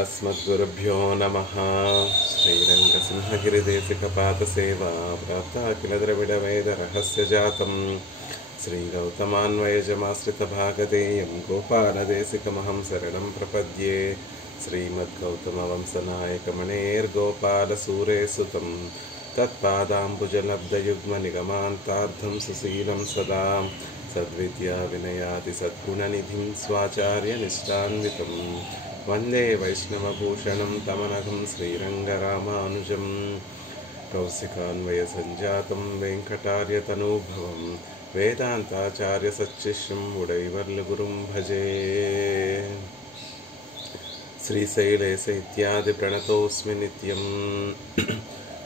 अस्मद्गुरुभ्यो नमः। श्रीरङ्गसिंहगिरिदेशिकपादसेवा प्राप्ता किल द्रविडवेदरहस्यजातं श्रीगौतमान्वयजमाश्रितभागधेयं गोपालदेशिकमहं शरणं प्रपद्ये। श्रीमद्गौतमवंशनायकमणेर्गोपालसूरेसुतं तत्पादाम्बुजलब्धयुग्मनिगमान्तार्थं सुशीलं सदा सद्विद्याविनयादिसद्गुणनिधिं स्वाचार्यनिष्ठान्वितं वन्दे वैष्णवभूषणं तमनघं श्रीरङ्गरामानुजं कौशिकान्वयसञ्जातं वेङ्कटार्यतनूभवं वेदान्ताचार्यसच्शिष्यं उडैवर्लुगुरुं भजे। श्रीशैलेशैत्यादिप्रणतोऽस्मि नित्यं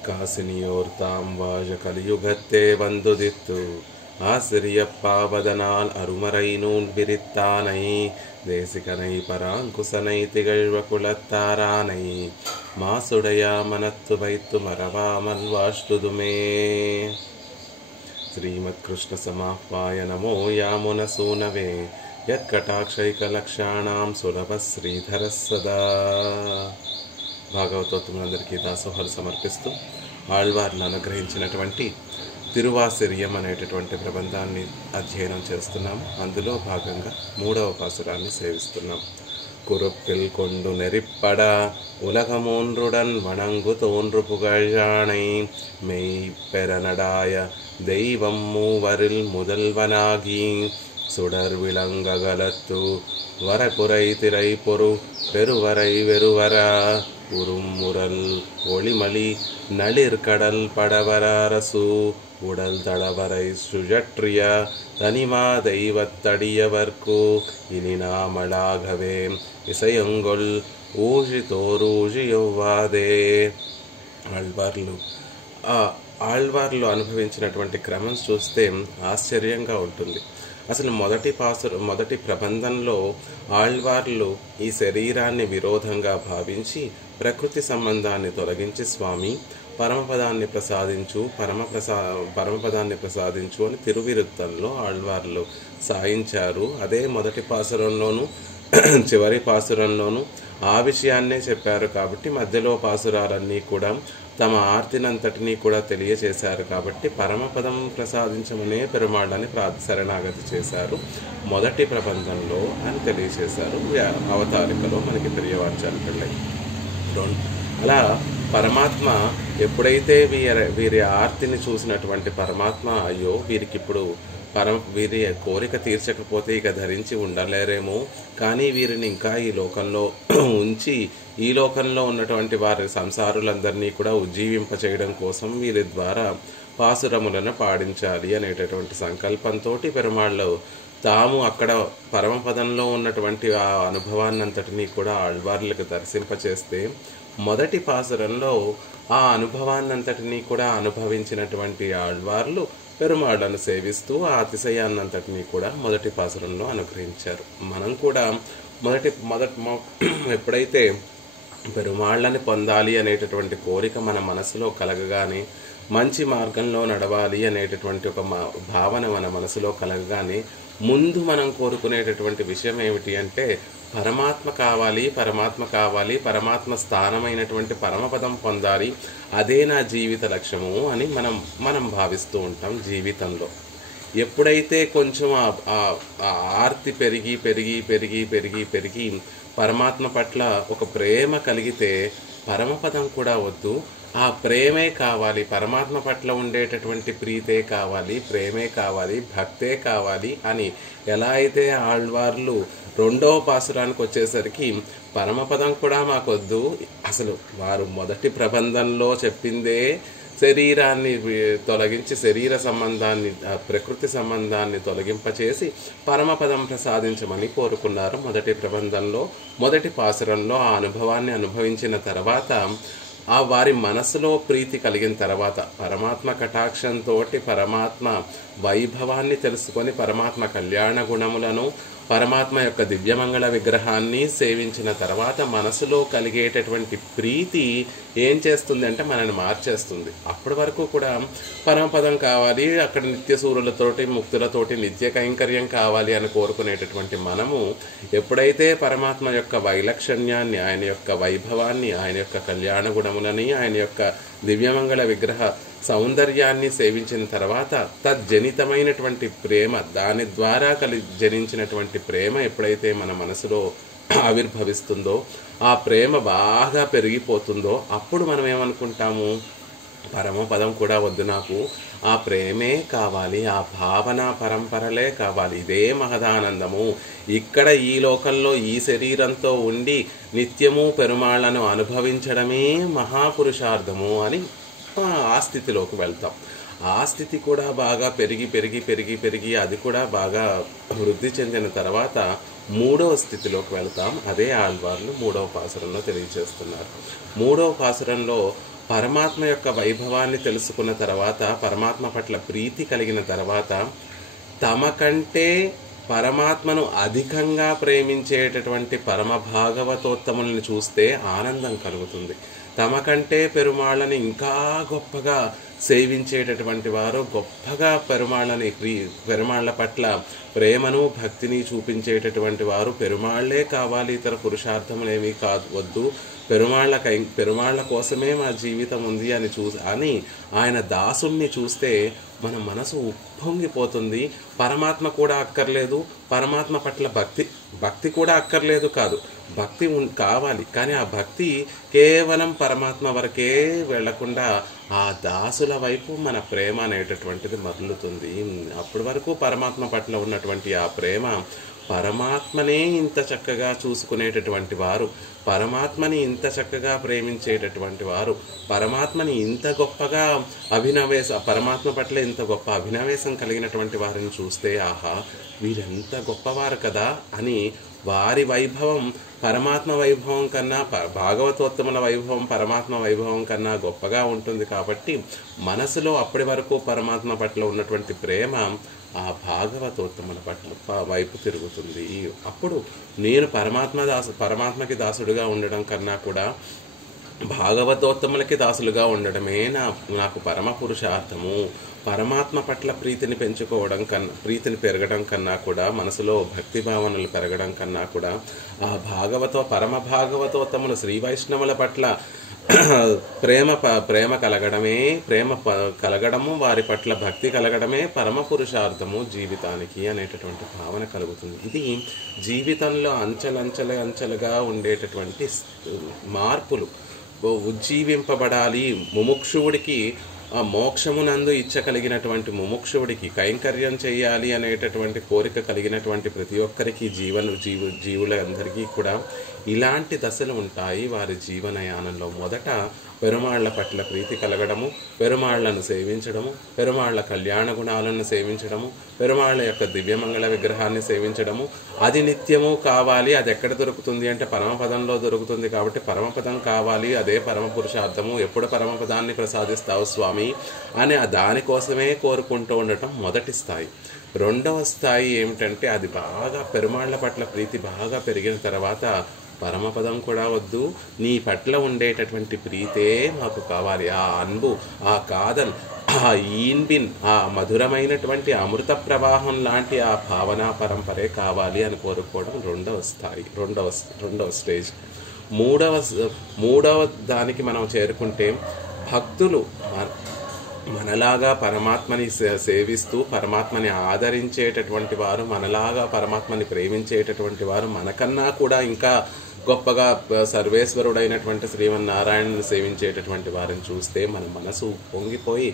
कासिनियोर्तां वाजकलियुगत्ते वन्दुदित्तु ஆசிரியப்பாவதனால் அருமறை நூல் விரித்தானை தேசிகனை பராங்குசனை திகழ்வ குலத்தாரானை மாசுடையா மனத்து வைத்து மறவாமல் வாஷ்டுதுமே. శ్రీమత్ కృష్ణ సమాహ్వాయ నమో యామున సూనవే యత్కటాక్షైకలక్షాణాం సులభ శ్రీధర సదా. భాగవతోత్తములందరికీ దాసోహాలు సమర్పిస్తూ ఆళ్వార్లు అనుగ్రహించినటువంటి తిరువాసిర్యం అనేటటువంటి ప్రబంధాన్ని అధ్యయనం చేస్తున్నాము. అందులో భాగంగా 3వ పాసురాన్ని సేవిస్తున్నాం. కురుప్పిల్ కొండు నెరిప్పడ ఉలగమూన్రుడన్ వణంగు తోన్రు పుగழ்యాణై மெய் பெறநடாய தெய்வம் மூவரில் முதல்வனாகி சுடர் விளங்ககலத்து வரகுறை திரை பொரு பெருவரை வெறுவர உறும் முரல் ஒளிமலி நளிர்கடல் படவரசு உடல் தடவரை சுழற்றிய தனிமா தெய்வத்தடியவர்க்கு இனி நாமளாகவே இசையொங்கொல் ఊజితోరూజియవ్వాదే. ఆళ్వార్లు అనుభవించినటువంటి క్రమం చూస్తే ఆశ్చర్యంగా ఉంటుంది. అసలు మొదటి ప్రబంధంలో ఆళ్వార్లు ఈ శరీరాన్ని విరోధంగా భావించి ప్రకృతి సంబంధాన్ని తొలగించి స్వామి పరమపదాన్ని ప్రసాదించు అని తిరువిరుత్తంలో ఆళ్వార్లు సాయించారు. అదే మొదటి పాసురంలోనూ చివరి పాసురంలోనూ ఆ విషయాన్నే చెప్పారు. కాబట్టి మధ్యలో పాసురాలన్నీ కూడా తమ ఆర్తినంతటినీ కూడా తెలియచేశారు. కాబట్టి పరమపదం ప్రసాదించమనే పెరుమాళ్ళని శరణాగతి చేశారు మొదటి ప్రబంధంలో అని తెలియచేశారు. అవతారికలో మనకి తెలియవార్చాలి. అలా పరమాత్మ ఎప్పుడైతే వీరి ఆర్తిని చూసినటువంటి పరమాత్మ అయ్యో వీరికిప్పుడు వీరి కోరిక తీర్చకపోతే ఇక ధరించి ఉండలేరేమో, కానీ వీరిని ఇంకా ఈ లోకంలో ఉంచి ఈ లోకంలో ఉన్నటువంటి వారి సంసారులందరినీ కూడా ఉజ్జీవింపచేయడం కోసం వీరి ద్వారా పాసురములను పాడించాలి అనేటటువంటి సంకల్పంతో పెరుమాళ్ళు తాము అక్కడ పరమపదంలో ఉన్నటువంటి ఆ అనుభవాన్నంతటినీ కూడా ఆళ్వార్లకు దర్శింపచేస్తే మొదటి పాసురంలో ఆ అనుభవాన్నంతటినీ కూడా అనుభవించినటువంటి ఆళ్వార్లు పెరుమాళ్ళను సేవిస్తూ ఆ అతిశయాన్నంతటినీ కూడా మొదటి పాసురంలో అనుగ్రహించారు. మనం కూడా ఎప్పుడైతే పెరుమాళ్ళని పొందాలి అనేటటువంటి కోరిక మన మనసులో కలగగానే, మంచి మార్గంలో నడవాలి అనేటటువంటి ఒక భావన మన మనసులో కలగగానే ముందు మనం కోరుకునేటటువంటి విషయం ఏమిటి అంటే పరమాత్మ కావాలి, పరమాత్మ స్థానమైనటువంటి పరమపదం పొందాలి, అదే నా జీవిత లక్ష్యము అని మనం భావిస్తూ ఉంటాం. జీవితంలో ఎప్పుడైతే కొంచెం ఆర్తి పెరిగి పెరిగి పెరిగి పెరిగి పెరిగి పరమాత్మ పట్ల ఒక ప్రేమ కలిగితే పరమపదం కూడా వద్దు, ఆ ప్రేమే కావాలి, పరమాత్మ పట్ల ఉండేటటువంటి ప్రీతే కావాలి, ప్రేమే కావాలి, భక్తే కావాలి అని ఎలా అయితే ఆళ్వార్లు 2వ పాసురానికి వచ్చేసరికి పరమపదం కూడా మాకొద్దు, అసలు వారు మొదటి ప్రబంధంలో చెప్పిందే శరీరాన్ని తొలగించి శరీర సంబంధాన్ని ప్రకృతి సంబంధాన్ని తొలగింపచేసి పరమపదం ప్రసాదించమని కోరుకున్నారు. మొదటి ప్రబంధంలో మొదటి పాసురంలో ఆ అనుభవాన్ని అనుభవించిన తర్వాత ఆ వారి మనసులో ప్రీతి కలిగిన తర్వాత పరమాత్మ కటాక్షంతో పరమాత్మ వైభవాన్ని తెలుసుకొని పరమాత్మ కళ్యాణ గుణములను పరమాత్మ యొక్క దివ్యమంగళ విగ్రహాన్ని సేవించిన తర్వాత మనసులో కలిగేటటువంటి ప్రీతి ఏం చేస్తుంది అంటే మనల్ని మార్చేస్తుంది. అప్పటి వరకు కూడా పరమపదం కావాలి, అక్కడ నిత్య సూర్యులతోటి ముక్తులతోటి నిత్య కైంకర్యం కావాలి అని కోరుకునేటటువంటి మనము ఎప్పుడైతే పరమాత్మ యొక్క వైలక్షణ్యాన్ని, ఆయన యొక్క వైభవాన్ని, ఆయన యొక్క కళ్యాణ గుణములని, ఆయన యొక్క దివ్యమంగళ విగ్రహ సౌందర్యాన్ని సేవించిన తర్వాత తజ్జనితమైనటువంటి ప్రేమ, దాని ద్వారా జనించినటువంటి ప్రేమ ఎప్పుడైతే మన మనసులో ఆవిర్భవిస్తుందో, ఆ ప్రేమ బాగా పెరిగిపోతుందో, అప్పుడు మనం ఏమనుకుంటాము, పరమపదం కూడా వద్దు, నాకు ఆ ప్రేమే కావాలి, ఆ భావన పరంపరలే కావాలి, ఇదే మహదానందము, ఇక్కడ ఈ లోకంలో ఈ శరీరంతో ఉండి నిత్యము పెరుమాళ్లను అనుభవించడమే మహాపురుషార్థము అని ఆ స్థితిలోకి వెళ్తాం. ఆ స్థితి కూడా బాగా పెరిగి పెరిగి పెరిగి పెరిగి అది కూడా బాగా వృద్ధి చెందిన తర్వాత మూడవ స్థితిలోకి వెళ్తాం. అదే ఆళ్వార్లు మూడవ పాసురంలో తెలియజేస్తున్నారు. మూడవ పాసురంలో పరమాత్మ యొక్క వైభవాన్ని తెలుసుకున్న తర్వాత, పరమాత్మ పట్ల ప్రీతి కలిగిన తర్వాత, తమ కంటే పరమాత్మను అధికంగా ప్రేమించేటటువంటి పరమ భాగవతోత్తములను చూస్తే ఆనందం కలుగుతుంది. తమ కంటే పెరుమాళ్ళని ఇంకా గొప్పగా సేవించేటటువంటి వారు, గొప్పగా పెరుమాళ్ళ పట్ల ప్రేమను భక్తిని చూపించేటటువంటి వారు, పెరుమాళ్లే కావాలి, ఇతర పురుషార్థములేమీ కాదు వద్దు, పెరుమాళ్ల కోసమే మా జీవితం ఉంది అని ఆయన దాసుణ్ణి చూస్తే మన మనసు ఉప్పొంగిపోతుంది. పరమాత్మ కూడా అక్కర్లేదు, పరమాత్మ పట్ల భక్తి కూడా అక్కర్లేదు కాదు, భక్తి కావాలి, కానీ ఆ భక్తి కేవలం పరమాత్మ వరకే వెళ్లకుండా ఆ దాసుల వైపు మన ప్రేమ అనేటటువంటిది మరలుతుంది. అప్పటి వరకు పరమాత్మ పట్ల ఉన్నటువంటి ఆ ప్రేమ, పరమాత్మనే ఇంత చక్కగా చూసుకునేటటువంటి వారు, పరమాత్మని ఇంత చక్కగా ప్రేమించేటటువంటి వారు, పరమాత్మని ఇంత గొప్పగా పరమాత్మ పట్ల ఇంత గొప్ప అభినవేశం కలిగినటువంటి వారిని చూస్తే ఆహా వీరెంత గొప్పవారు కదా అని వారి వైభవం పరమాత్మ వైభవం కన్నా, భాగవతోత్తముల వైభవం పరమాత్మ వైభవం కన్నా గొప్పగా ఉంటుంది. కాబట్టి మనసులో అప్పటి వరకు పరమాత్మ పట్ల ఉన్నటువంటి ప్రేమ ఆ భాగవతోత్తముల పట్ల వైపు తిరుగుతుంది. అప్పుడు నేను పరమాత్మకి దాసుడుగా ఉండడం కన్నా కూడా భాగవతోత్తములకి దాసులుగా ఉండడమే నాకు పరమ పురుషార్థము. పరమాత్మ పట్ల ప్రీతిని పెరగడం కన్నా కూడా, మనసులో భక్తి భావనలు పెరగడం కన్నా కూడా, ఆ పరమ భాగవతోత్తముల శ్రీ వైష్ణవుల పట్ల ప్రేమ కలగడము, వారి పట్ల భక్తి కలగడమే పరమ పురుషార్థము జీవితానికి అనేటటువంటి భావన కలుగుతుంది. ఇది జీవితంలో అంచెలుగా ఉండేటటువంటి మార్పులు. ఉజ్జీవింపబడాలి, ముముక్షువుడికి మోక్షమునందు ఇచ్చగలిగినటువంటి ముముక్షువుడికి కైంకర్యం చేయాలి అనేటటువంటి కోరిక కలిగినటువంటి ప్రతి ఒక్కరికి జీవులందరికీ కూడా ఇలాంటి దశలు ఉంటాయి వారి జీవనయానంలో. మొదట పెరుమాళ్ల పట్ల ప్రీతి కలగడము, పెరుమాళ్లను సేవించడము, పెరుమాళ్ల కళ్యాణ గుణాలను సేవించడము, పెరుమాళ్ల యొక్క దివ్యమంగళ విగ్రహాన్ని సేవించడము. అది నిత్యము కావాలి. అది ఎక్కడ దొరుకుతుంది అంటే పరమపదంలో దొరుకుతుంది. కాబట్టి పరమపదం కావాలి, అదే పరమ పురుషార్థము. ఎప్పుడు పరమపదాన్ని ప్రసాదిస్తావు స్వామి అని దానికోసమే కోరుకుంటూ ఉండటం మొదటి స్థాయి. రెండవ స్థాయి ఏమిటంటే, అది బాగా పెరుమాళ్ల పట్ల ప్రీతి బాగా పెరిగిన తర్వాత, పరమపదం కూడా వద్దు, నీ పట్ల ఉండేటటువంటి ప్రీతే మాకు కావాలి. ఆ అన్బు, ఆ కాదల్, ఆ ఈన్బిన్, ఆ మధురమైనటువంటి అమృత ప్రవాహం లాంటి ఆ భావనా పరంపరే కావాలి అని కోరుకోవడం రెండవ స్థాయి, రెండవ స్టేజ్. మూడవ దానికి మనం చేరుకుంటే, భక్తులు మనలాగా పరమాత్మని సేవిస్తూ పరమాత్మని ఆదరించేటటువంటి వారు, మనలాగా పరమాత్మని ప్రేమించేటటువంటి వారు, మనకన్నా కూడా ఇంకా గొప్పగా సర్వేశ్వరుడైనటువంటి శ్రీమన్నారాయణను సేవించేటటువంటి వారిని చూస్తే మన మనసు పొంగిపోయి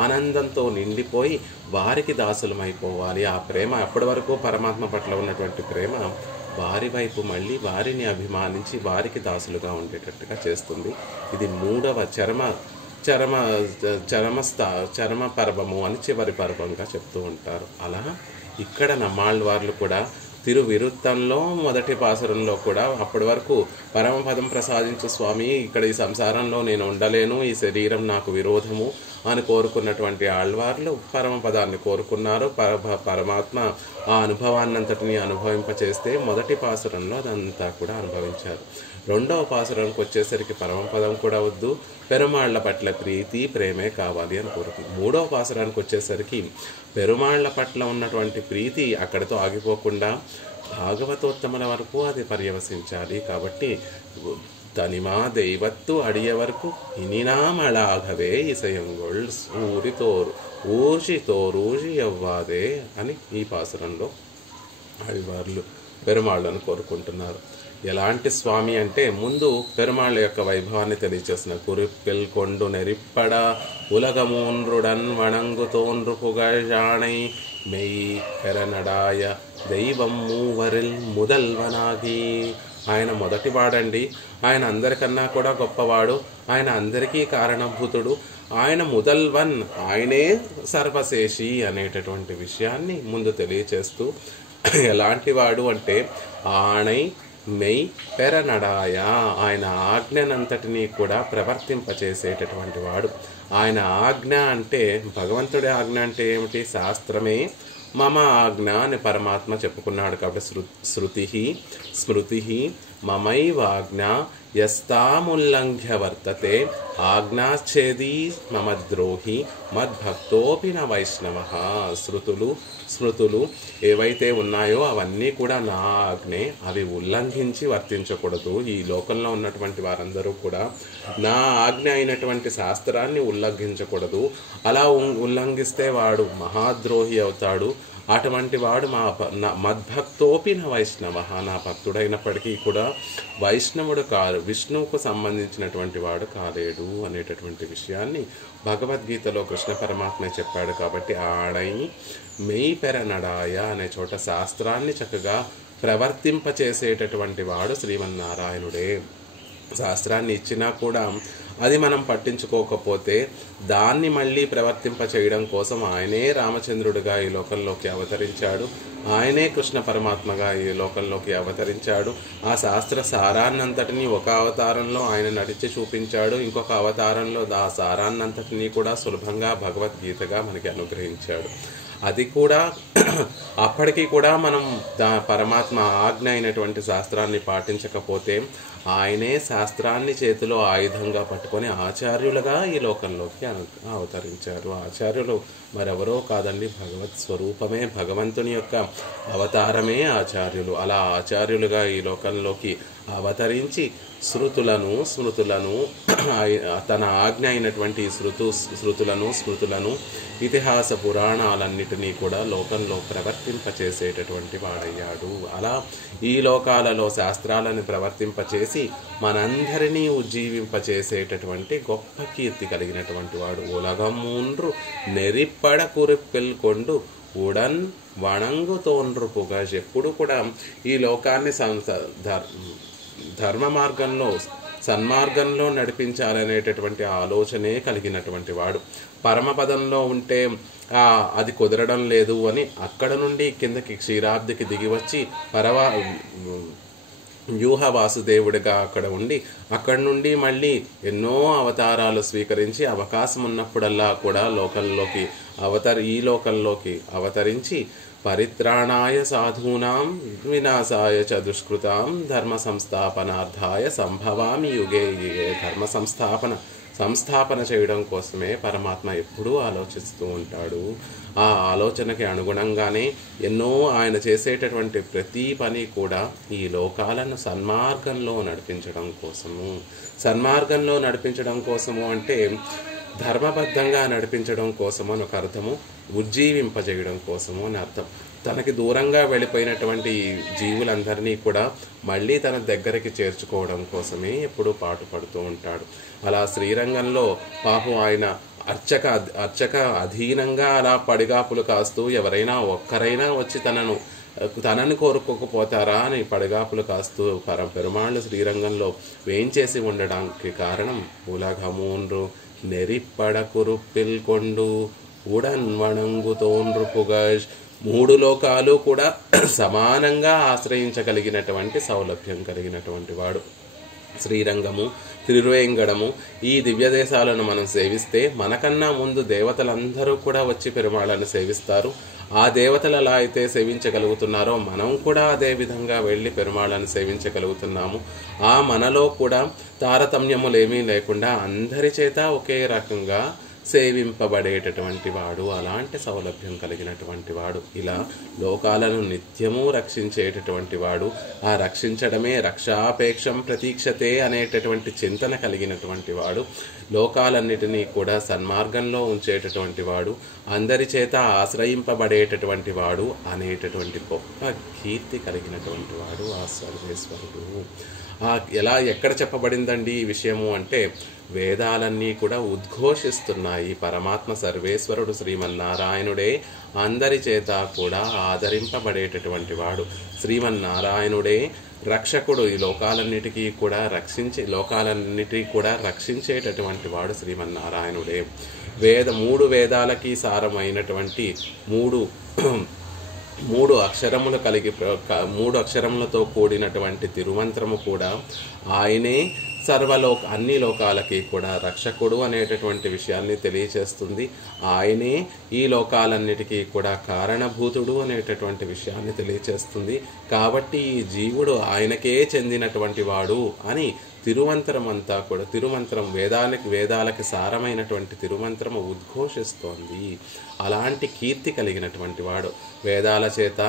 ఆనందంతో నిండిపోయి వారికి దాసులమైపోవాలి. ఆ ప్రేమ, అప్పటి వరకు పరమాత్మ పట్ల ఉన్నటువంటి ప్రేమ వారి వైపు మళ్ళీ వారిని అభిమానించి వారికి దాసులుగా ఉండేటట్టుగా చేస్తుంది. ఇది మూడవ చరమ పర్వము అని చివరి పర్వంగా చెప్తూ ఉంటారు. అలా ఇక్కడ నమ్మాళ్ళవార్లు కూడా తిరువిరుత్తంలో మొదటి పాసురంలో కూడా అప్పటి వరకు పరమపదం ప్రసాదించు స్వామి, ఇక్కడ ఈ సంసారంలో నేను ఉండలేను, ఈ శరీరం నాకు విరోధము, అని కోరుకున్నటువంటి ఆళ్వార్లు పరమపదాన్ని కోరుకున్నారు. పరమాత్మ ఆ అనుభవాన్నంతటిని అనుభవింపచేస్తే మొదటి పాసురంలో అదంతా కూడా అనుభవించారు. రెండవ పాసురానికి వచ్చేసరికి పరమపదం కూడా వద్దు, పెరుమాళ్ల పట్ల ప్రీతి ప్రేమే కావాలి అని కోరుకుంది. మూడవ పాసురానికి వచ్చేసరికి పెరుమాళ్ల పట్ల ఉన్నటువంటి ప్రీతి అక్కడితో ఆగిపోకుండా భాగవతోత్తముల వరకు అది పర్యవసించాలి. కాబట్టి తనిమా దైవత్తు అడియవరకు ఇనినామళాఘవే ఇసయంగొళ్ ఊర్షి ఎవ్వాదే అని ఈ పాసురంలో ఆళ్వార్లు పెరుమాళ్లను కోరుకుంటున్నారు. ఎలాంటి స్వామి అంటే ముందు పెరుమాళ్ళ యొక్క వైభవాన్ని తెలియచేసిన కురిప్పిల్ కొండు నెరిప్పడ ఉలగమూన్రుడన్ వణంగు తోన్రు పుగళాణై మెయి పెరనడాయ దైవం మూవరిల్ ముదల్వనాగి. ఆయన మొదటివాడండి, ఆయన అందరికన్నా కూడా గొప్పవాడు, ఆయన అందరికీ కారణభూతుడు, ఆయన ముదల్వన్, ఆయనే సర్వశేషి అనేటటువంటి విషయాన్ని ముందు తెలియచేస్తూ ఎలాంటి వాడు అంటే ఆణై మెయ్ పెరనడాయ, ఆయన ఆజ్ఞనంతటినీ కూడా ప్రవర్తింపచేసేటటువంటి వాడు. ఆయన ఆజ్ఞ అంటే భగవంతుడి ఆజ్ఞ అంటే ఏమిటి? శాస్త్రమే మమ ఆజ్ఞ అని పరమాత్మ చెప్పుకున్నాడు. కాబట్టి స్మృతి మమైవాజ్ఞ యస్తాముల్లంఘ్య వర్తతే ఆజ్ఞాచ్ఛేదీ మమ ద్రోహి మద్భక్తోపి న వైష్ణవ. స్మృతులు ఏవైతే ఉన్నాయో అవన్నీ కూడా నా ఆజ్ఞే, అవి ఉల్లంఘించి వర్తించకూడదు. ఈ లోకంలో ఉన్నటువంటి వారందరూ కూడా నా ఆజ్ఞ అయినటువంటి శాస్త్రాన్ని ఉల్లంఘించకూడదు. అలా ఉల్లంఘిస్తే వాడు మహాద్రోహి అవుతాడు. అటువంటి వాడు మద్భక్తోపి న వైష్ణవ, నా భక్తుడైనప్పటికీ కూడా వైష్ణవుడు కాదు, విష్ణువుకు సంబంధించినటువంటి వాడు కాలేడు అనేటటువంటి విషయాన్ని భగవద్గీతలో కృష్ణ పరమాత్మ చెప్పాడు. కాబట్టి ఆడై మెయి పెరనడాయ అనే చోట శాస్త్రాన్ని చక్కగా ప్రవర్తింపచేసేటటువంటి వాడు శ్రీమన్నారాయణుడే. శాస్త్రాన్ని ఇచ్చినా కూడా అది మనం పట్టించుకోకపోతే దాన్ని మళ్ళీ ప్రవర్తింప చేయడం కోసం ఆయనే రామచంద్రుడిగా ఈ లోకంలోకి అవతరించాడు, ఆయనే కృష్ణ పరమాత్మగా ఈ లోకంలోకి అవతరించాడు. ఆ శాస్త్ర సారాన్నంతటినీ ఒక అవతారంలో ఆయన నడిచి చూపించాడు, ఇంకొక అవతారంలో ఆ సారాన్నంతటినీ కూడా సులభంగా భగవద్గీతగా మనకి అనుగ్రహించాడు. అది కూడా అప్పటికీ కూడా మనం పరమాత్మ ఆజ్ఞ అయినటువంటి శాస్త్రాన్ని పాటించకపోతే ఆయనే శాస్త్రాన్ని చేతిలో ఆయుధంగా పట్టుకొని ఆచార్యులుగా ఈ లోకంలోకి అవతరించారు. ఆచార్యులు మరెవరో కాదండి, భగవత్ స్వరూపమే, భగవంతుని యొక్క అవతారమే ఆచార్యులు. అలా ఆచార్యులుగా ఈ లోకంలోకి అవతరించి స్మృతులను తన ఆజ్ఞ అయినటువంటి స్మృతులను ఇతిహాస పురాణాలన్నిటినీ కూడా లోకంలో ప్రవర్తింపచేసేటటువంటి వాడయ్యాడు. అలా ఈ లోకాలలో శాస్త్రాలను ప్రవర్తింపచేసి మనందరినీ ఉజ్జీవింపచేసేటటువంటి గొప్ప కీర్తి కలిగినటువంటి వాడు. ఉలగమూన్రు నెరిప్పడ కురిప్పిల్ కొండు ఉడన్ వణంగు తోన్రు పుగజ్. ఎప్పుడు కూడా ఈ లోకాన్ని ధర్మ మార్గంలో సన్మార్గంలో నడిపించాలనేటటువంటి ఆలోచనే కలిగినటువంటి వాడు. పరమపదంలో ఉంటే అది కుదరడం లేదు అని అక్కడ నుండి కిందకి క్షీరాబ్దికి దిగి వచ్చి వ్యూహ వాసుదేవుడిగా అక్కడ ఉండి అక్కడి నుండి మళ్ళీ ఎన్నో అవతారాలు స్వీకరించి అవకాశం ఉన్నప్పుడల్లా కూడా ఈ లోకంలోకి అవతరించి పరిత్రాణాయ సాధూనాం వినాశాయ చ దుష్కృతాం ధర్మ సంస్థాపనార్థాయ సంభవామి యుగే యుగే. ధర్మ సంస్థాపన చేయడం కోసమే పరమాత్మ ఎప్పుడూ ఆలోచిస్తూ ఉంటాడు. ఆ ఆలోచనకి అనుగుణంగానే ఎన్నో ఆయన చేసేటటువంటి ప్రతి పని కూడా ఈ లోకాలను సన్మార్గంలో నడిపించడం కోసము అంటే ధర్మబద్ధంగా నడిపించడం కోసము అని ఒక అర్థము, ఉజ్జీవింపజేయడం కోసము అని అర్థం. తనకి దూరంగా వెళ్ళిపోయినటువంటి జీవులందరినీ కూడా మళ్ళీ తన దగ్గరికి చేర్చుకోవడం కోసమే ఎప్పుడూ పాటుపడుతూ ఉంటాడు. అలా శ్రీరంగంలో పాపం ఆయన అర్చక అధీనంగా అలా పడిగాపులు కాస్తూ ఎవరైనా ఒక్కరైనా వచ్చి తనని కోరుకోకపోతారా అని పడిగాపులు కాస్తూ పెరుమాళ్ళు శ్రీరంగంలో వేయించేసి ఉండడానికి కారణం ఉలగమూన్రు నెరిప్పడ కురుప్పిల్ కొండు ఉడన్ వణంగు తోన్రు పుగజ్. 3 లోకాలు కూడా సమానంగా ఆశ్రయించగలిగినటువంటి సౌలభ్యం కలిగినటువంటి వాడు. శ్రీరంగము, తిరువేంగడము ఈ దివ్య దేశాలను మనం సేవిస్తే మనకన్నా ముందు దేవతలందరూ కూడా వచ్చి పెరుమాళను సేవిస్తారు. ఆ దేవతలు ఎలా అయితే సేవించగలుగుతున్నారో మనం కూడా అదే విధంగా వెళ్ళి పెరుమాళను సేవించగలుగుతున్నాము. ఆ మనలో కూడా తారతమ్యములేమీ లేకుండా అందరి చేత ఒకే రకంగా సేవింపబడేటటువంటి వాడు, అలాంటి సౌలభ్యం కలిగినటువంటి వాడు, ఇలా లోకాలను నిత్యము రక్షించేటటువంటి వాడు. ఆ రక్షించడమే రక్షాపేక్షం ప్రతీక్షతే అనేటటువంటి చింతన కలిగినటువంటి వాడు, లోకాలన్నిటినీ కూడా సన్మార్గంలో ఉంచేటటువంటి వాడు, అందరి చేత ఆశ్రయింపబడేటటువంటి వాడు అనేటటువంటి గొప్ప కీర్తి కలిగినటువంటి వాడు ఆ సర్వేశ్వరుడు. ఎలా ఎక్కడ చెప్పబడిందండి ఈ విషయము అంటే, వేదాలన్నీ కూడా ఉద్ఘోషిస్తున్నాయి పరమాత్మ సర్వేశ్వరుడు శ్రీమన్నారాయణుడే అందరి చేత కూడా ఆదరింపబడేటటువంటి వాడు. శ్రీమన్నారాయణుడే రక్షకుడు, ఈ లోకాలన్నిటికీ కూడా రక్షించేటటువంటి వాడు శ్రీమన్నారాయణుడే. మూడు వేదాలకి సారమైనటువంటి మూడు అక్షరములతో కూడినటువంటి తిరుమంత్రము కూడా ఆయనే అన్ని లోకాలకి కూడా రక్షకుడు అనేటటువంటి విషయాన్ని తెలియచేస్తుంది. ఆయనే ఈ లోకాలన్నిటికీ కూడా కారణభూతుడు అనేటటువంటి విషయాన్ని తెలియచేస్తుంది. కాబట్టి ఈ జీవుడు ఆయనకే చెందినటువంటి వాడు అని తిరుమంత్రం అంతా కూడా, తిరుమంత్రం వేదాలకి సారమైనటువంటి తిరుమంత్రము ఉద్ఘోషిస్తోంది. అలాంటి కీర్తి కలిగినటువంటి వాడు. వేదాల చేత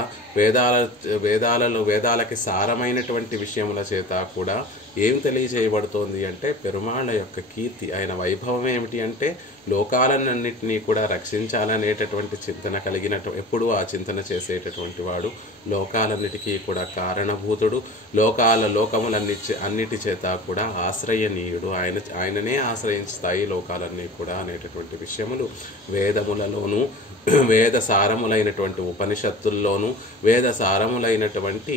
వేదాలకి సారమైనటువంటి విషయముల చేత కూడా ఏం తెలియజేయబడుతోంది అంటే పెరుమాళ్ళ యొక్క కీర్తి. ఆయన వైభవం ఏమిటి అంటే లోకాలన్నింటినీ కూడా రక్షించాలనేటటువంటి చింతన ఎప్పుడూ ఆ చింతన చేసేటటువంటి వాడు, లోకాలన్నిటికీ కూడా కారణభూతుడు, అన్నిటి చేత కూడా ఆశ్రయనీయుడు. ఆయననే ఆశ్రయిస్తాయి లోకాలన్నీ కూడా అనేటటువంటి విషయములు వేదములలోనూ, వేద సారములైనటువంటి ఉపనిషత్తుల్లోనూ, వేద సారములైనటువంటి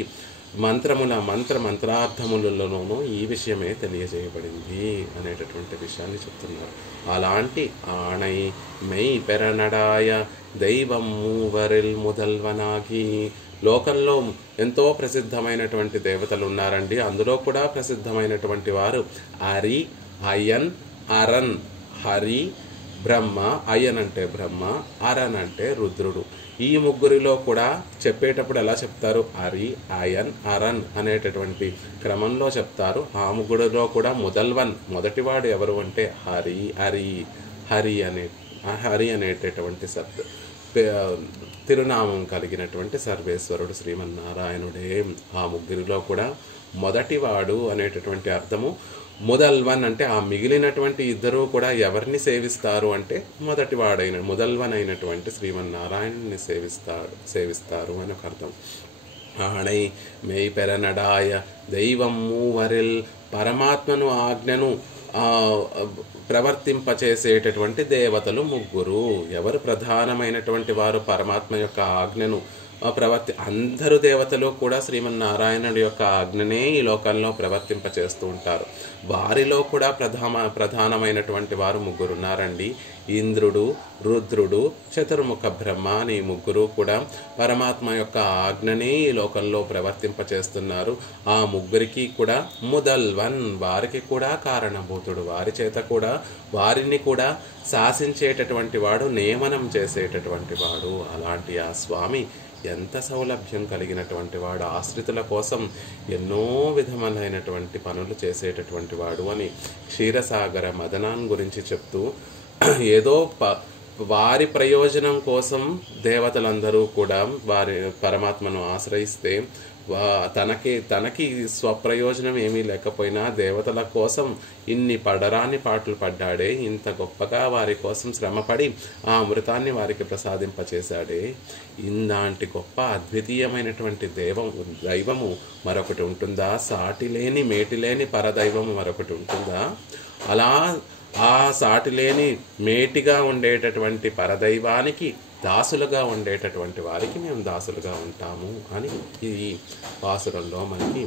మంత్రార్థములలోనూ ఈ విషయమే తెలియజేయబడింది అనేటటువంటి విషయాన్ని చెప్తున్నారు. అలాంటి ఆణై మెయ్ పెరనడాయ దైవం మూవరిల్ ముదల్వనాగి. లోకంలో ఎంతో ప్రసిద్ధమైనటువంటి దేవతలు ఉన్నారండి. అందులో కూడా ప్రసిద్ధమైనటువంటి వారు హరి, అయన్, అరన్. హరి బ్రహ్మ, అయన్ అంటే బ్రహ్మ, అరన్ అంటే రుద్రుడు. ఈ ముగ్గురిలో కూడా చెప్పేటప్పుడు ఎలా చెప్తారు? హరి, అయన్, అరన్ అనేటటువంటి క్రమంలో చెప్తారు. ఆ ముగ్గురిలో కూడా మొదటివాడు ఎవరు అంటే హరి అనేటటువంటి తిరునామం కలిగినటువంటి సర్వేశ్వరుడు శ్రీమన్నారాయణుడే. ఆ ముగ్గురిలో కూడా మొదటివాడు అనేటటువంటి అర్థము. ముదల్వన్ అంటే ఆ మిగిలినటువంటి ఇద్దరు కూడా ఎవరిని సేవిస్తారు అంటే ముదల్వన్ అయినటువంటి శ్రీమన్నారాయణుని సేవిస్తారు అని ఒక అర్థం. ఆణై మేయ్ పెరనడాయ దైవం మూవరిల్. పరమాత్మను ఆజ్ఞను ప్రవర్తింపచేసేటటువంటి దేవతలు ముగ్గురు. ఎవరు ప్రధానమైనటువంటి వారు పరమాత్మ యొక్క ఆజ్ఞను అందరు దేవతలు కూడా శ్రీమన్నారాయణుడి యొక్క ఆజ్ఞనే ఈ లోకంలో ప్రవర్తింపచేస్తూ ఉంటారు. వారిలో కూడా ప్రధానమైనటువంటి వారు ముగ్గురు ఉన్నారండి. ఇంద్రుడు, రుద్రుడు, చతుర్ముఖ బ్రహ్మ అని ముగ్గురు కూడా పరమాత్మ యొక్క ఆజ్ఞనే ఈ లోకంలో ప్రవర్తింపచేస్తున్నారు. ఆ ముగ్గురికి కూడా ముదల్వన్, వారికి కూడా కారణభూతుడు, వారి చేత కూడా వారిని కూడా శాసించేటటువంటి వాడు, నియమనం చేసేటటువంటి వాడు. అలాంటి ఆ స్వామి ఎంత సౌలభ్యం కలిగినటువంటి వాడు, ఆశ్రితుల కోసం ఎన్నో విధములైనటువంటి పనులు చేసేటటువంటి వాడు అని క్షీరసాగర మదనాన్ గురించి చెప్తూ, ఏదో వారి ప్రయోజనం కోసం దేవతలందరూ కూడా వారి పరమాత్మను ఆశ్రయిస్తే తనకి స్వప్రయోజనం ఏమీ లేకపోయినా దేవతల కోసం ఇన్ని పడరాని పాటలు పడ్డాడే, ఇంత గొప్పగా వారి కోసం శ్రమపడి ఆ అమృతాన్ని వారికి ప్రసాదింపచేశాడే. ఇందాంటి గొప్ప అద్వితీయమైనటువంటి దైవము మరొకటి ఉంటుందా? సాటిలేని మేటిలేని పరదైవము మరొకటి ఉంటుందా? అలా ఆ సాటిలేని మేటిగా ఉండేటటువంటి పరదైవానికి దాసులుగా ఉండేటటువంటి వారికి మేము దాసులుగా ఉంటాము అని ఈ పాసురంలో మనకి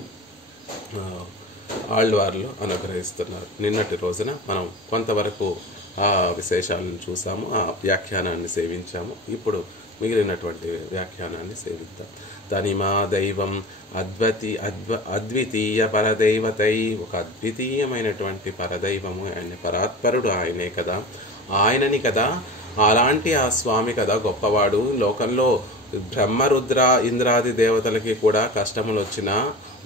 ఆళ్వార్లు అనుగ్రహిస్తున్నారు. నిన్నటి రోజున మనం కొంతవరకు ఆ విశేషాలను చూసాము, ఆ వ్యాఖ్యానాన్ని సేవించాము. ఇప్పుడు మిగిలినటువంటి వ్యాఖ్యానాన్ని సేవిద్దాం. తనిమా దైవం అద్వితీయ పరదైవతై, ఒక అద్వితీయమైనటువంటి పరదైవము ఆయన, పరాత్పరుడు ఆయనే కదా, ఆయనని కదా, అలాంటి ఆ స్వామి కదా గొప్పవాడు. లోకంలో బ్రహ్మరుద్ర ఇంద్రాది దేవతలకి కూడా కష్టములు వచ్చినా,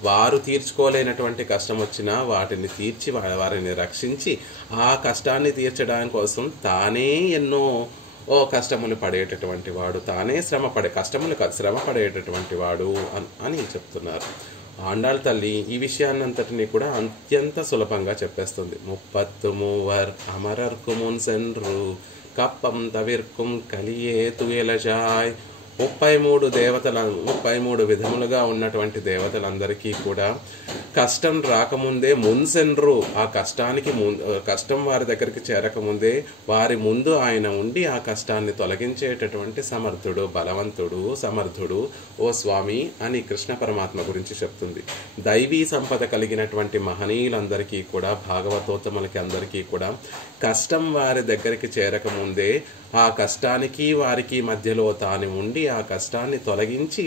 వారు తీర్చుకోలేనటువంటి కష్టం వచ్చినా వాటిని తీర్చి వారిని రక్షించి ఆ కష్టాన్ని తీర్చడానికి కోసం తానే ఎన్నో కష్టములు పడేటటువంటి వాడు, తానే కష్టములు శ్రమ పడేటటువంటి వాడు అని చెప్తున్నారు. ఆండాళ్ తల్లి ఈ విషయాన్నంతటినీ కూడా అత్యంత సులభంగా చెప్పేస్తుంది. 33 అమరర్కు మున్ సెన్రు కప్పం తవిర్కుం కలియే తుయలజాయ్. 33 విధములుగా ఉన్నటువంటి దేవతలందరికీ కూడా కష్టం రాకముందే మున్సెన్రు, ఆ కష్టం వారి దగ్గరికి చేరకముందే వారి ముందు ఆయన ఉండి ఆ కష్టాన్ని తొలగించేటటువంటి సమర్థుడు, బలవంతుడు, సమర్థుడు ఓ స్వామి అని కృష్ణ పరమాత్మ గురించి చెప్తుంది. దైవీ సంపద కలిగినటువంటి మహనీయులందరికీ కూడా, భాగవతోత్తములకి అందరికీ కూడా కష్టం వారి దగ్గరికి చేరకముందే ఆ కష్టానికి వారికి మధ్యలో తాను ఉండి ఆ కష్టాన్ని తొలగించి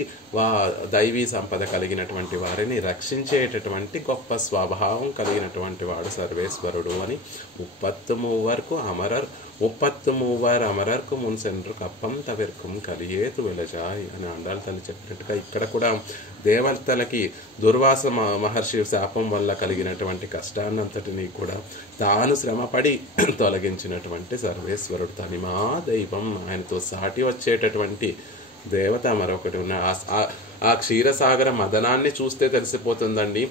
దైవీ సంపద కలిగినటువంటి వారిని రక్షించేటటువంటి గొప్ప స్వభావం కలిగినటువంటి వాడు సర్వేశ్వరుడు అని 33 అమరర్కు మున్ సెన్రు కప్పం తవిర్కుం కలియేతు వెలజాయ్ అని ఆండాళ్ తల్లి చెప్పినట్టుగా ఇక్కడ కూడా దేవతలకి దుర్వాస మహర్షి శాపం వల్ల కలిగినటువంటి కష్టాన్నంతటినీ కూడా తాను శ్రమపడి తొలగించినటువంటి సర్వేశ్వరుడు, తనిమా దైవం, ఆయనతో సాటి వచ్చేటటువంటి దేవత మరొకటి ఉన్న. ఆ క్షీరసాగర మదనాన్ని చూస్తే తెలిసిపోతుందండి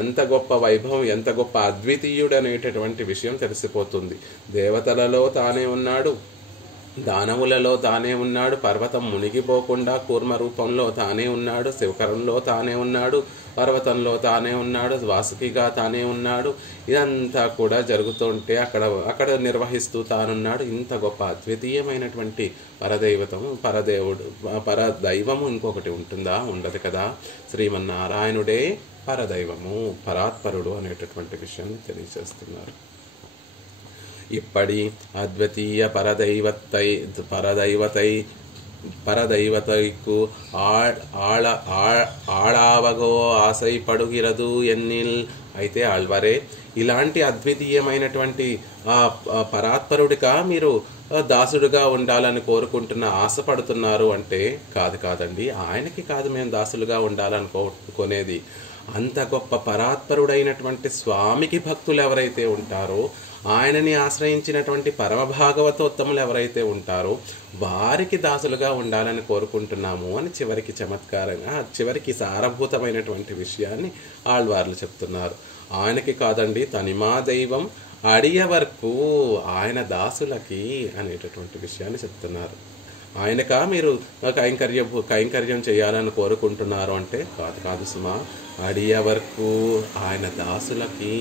ఎంత గొప్ప వైభవం, ఎంత గొప్ప అద్వితీయుడు అనేటటువంటి విషయం తెలిసిపోతుంది. దేవతలలో తానే ఉన్నాడు, దానవులలో తానే ఉన్నాడు, పర్వతం మునిగిపోకుండా కూర్మ రూపంలో తానే ఉన్నాడు, శివకరంలో తానే ఉన్నాడు, పర్వతంలో తానే ఉన్నాడు, వాసుకిగా తానే ఉన్నాడు. ఇదంతా కూడా జరుగుతుంటే అక్కడ నిర్వహిస్తూ తానున్నాడు. ఇంత గొప్ప అద్వితీయమైనటువంటి పరదైవము ఇంకొకటి ఉంటుందా? ఉండదు కదా. శ్రీమన్నారాయణుడే పరదైవము, పరాత్పరుడు అనేటటువంటి విషయాన్ని తెలియజేస్తున్నారు. ఇప్పటి అద్వితీయ పరదైవతైకు ఆళావగో ఆశై పడుగిరదు ఎన్నిల్. అయితే ఆళ్వారే ఇలాంటి అద్వితీయమైనటువంటి ఆ పరాత్పరుడిగా మీరు దాసుడుగా ఉండాలని ఆశపడుతున్నారు అంటే కాదండి, ఆయనకి కాదు మేము దాసులుగా ఉండాలనుకోనేది. అంత గొప్ప పరాత్పరుడైనటువంటి స్వామికి భక్తులు ఎవరైతే ఉంటారో, ఆయనని ఆశ్రయించినటువంటి పరమ భాగవతోత్తములు ఎవరైతే ఉంటారో వారికి దాసులుగా ఉండాలని కోరుకుంటున్నాము అని చివరికి సారభూతమైనటువంటి విషయాన్ని ఆళ్వార్లు చెప్తున్నారు. ఆయనకి కాదండి, తనిమా దైవం అడియవర్కు, ఆయన దాసులకి అనేటటువంటి విషయాన్ని చెప్తున్నారు. ఆయనక మీరు కైంకర్యం చేయాలని కోరుకుంటున్నారు అంటే కాదు సుమా, అడియవర్కు, ఆయన దాసులకి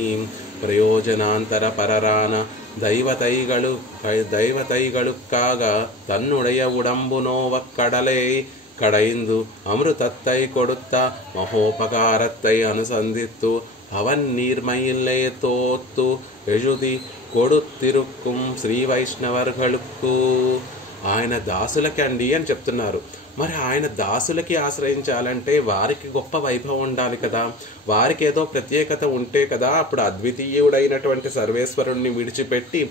ప్రయోజనాంతర పరరాన దైవతైగళుక్కాగ తన్నుడయ ఉడంబునోవక్కడలే కడైందు అమృతత్తై కొడుத்த మహోపకారత్తై అనుసంధిత్తు அவன் நீர்மயிலே தோத்து எழுதி கொடுத்திருக்கும் శ్రీ వైష్ణవర్களுக்கு. ఆయన దాసులకి అండి అని చెప్తున్నారు. మరి ఆయన దాసులకి ఆశ్రయించాలంటే వారికి గొప్ప వైభవం ఉండాలి కదా, వారికి ఏదో ప్రత్యేకత ఉంటే కదా అప్పుడు అద్వితీయుడైనటువంటి సర్వేశ్వరుణ్ణి విడిచిపెట్టి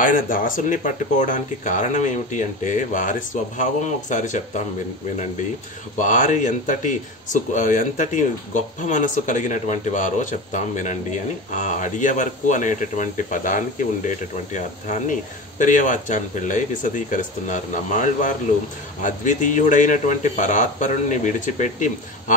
ఆయన దాసుల్ని పట్టుకోవడానికి కారణం ఏమిటి అంటే వారి స్వభావం ఒకసారి చెప్తాం వినండి. వారి ఎంతటి గొప్ప మనసు కలిగినటువంటి వారో చెప్తాం వినండి అని ఆ అడియవర్కు అనేటటువంటి పదానికి ఉండేటటువంటి అర్థాన్ని పెరియవాచ్యాన్ పిళ్ళై విశదీకరిస్తున్నారు. నమ్మాళ్వార్లు అద్వితీయుడైనటువంటి పరాత్పరుణ్ణి విడిచిపెట్టి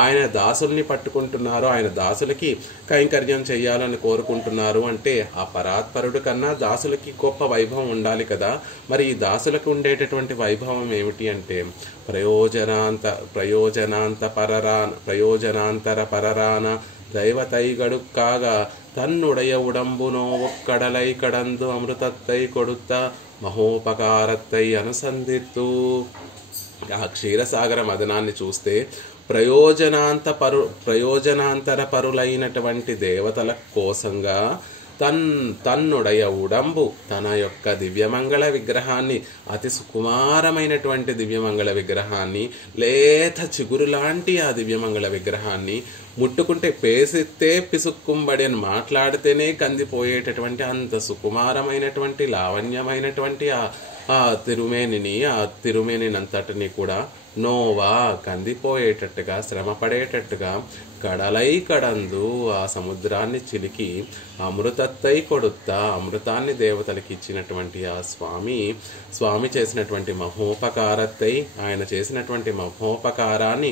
ఆయన దాసుల్ని పట్టుకుంటున్నారు, ఆయన దాసులకి కైంకర్యం చేయాలని కోరుకుంటున్నారు అంటే ఆ పరాత్పరుడు కన్నా దాసులకి గొప్ప వైభవం ఉండాలి కదా. మరి ఈ దాసులకు ఉండేటటువంటి వైభవం ఏమిటి అంటే ప్రయోజనాంతర పరరాన దైవతైగడు కాగా తన్నుడయ ఉడంబునో ఒక్కడలై కడందు అమృతత్తై కొడుత మహోపకారత్తై అనుసంధిత్తు. ఆ క్షీరసాగర మదనాన్ని చూస్తే ప్రయోజనాంతర పరులైనటువంటి దేవతల కోసంగా తన్నుడయ ఉడంబు తన యొక్క దివ్యమంగళ విగ్రహాన్ని, అతి సుకుమారమైనటువంటి దివ్యమంగళ విగ్రహాన్ని, లేత చిగురు లాంటి ఆ దివ్యమంగళ విగ్రహాన్ని ముట్టుకుంటే పేసితే పిసుక్కుంబడి అని మాట్లాడితేనే కందిపోయేటటువంటి అంత సుకుమారమైనటువంటి లావణ్యమైనటువంటి ఆ తిరుమేనిని, ఆ తిరుమేనినంతటిని కూడా నోవా కందిపోయేటట్టుగా, శ్రమపడేటట్టుగా కడలై కడందు ఆ సముద్రాన్ని చిలికి అమృతత్తై కొడుత్తా, అమృతాన్ని దేవతలకి ఇచ్చినటువంటి ఆ స్వామి చేసినటువంటి మహోపకారత్తై, ఆయన చేసినటువంటి మహోపకారాన్ని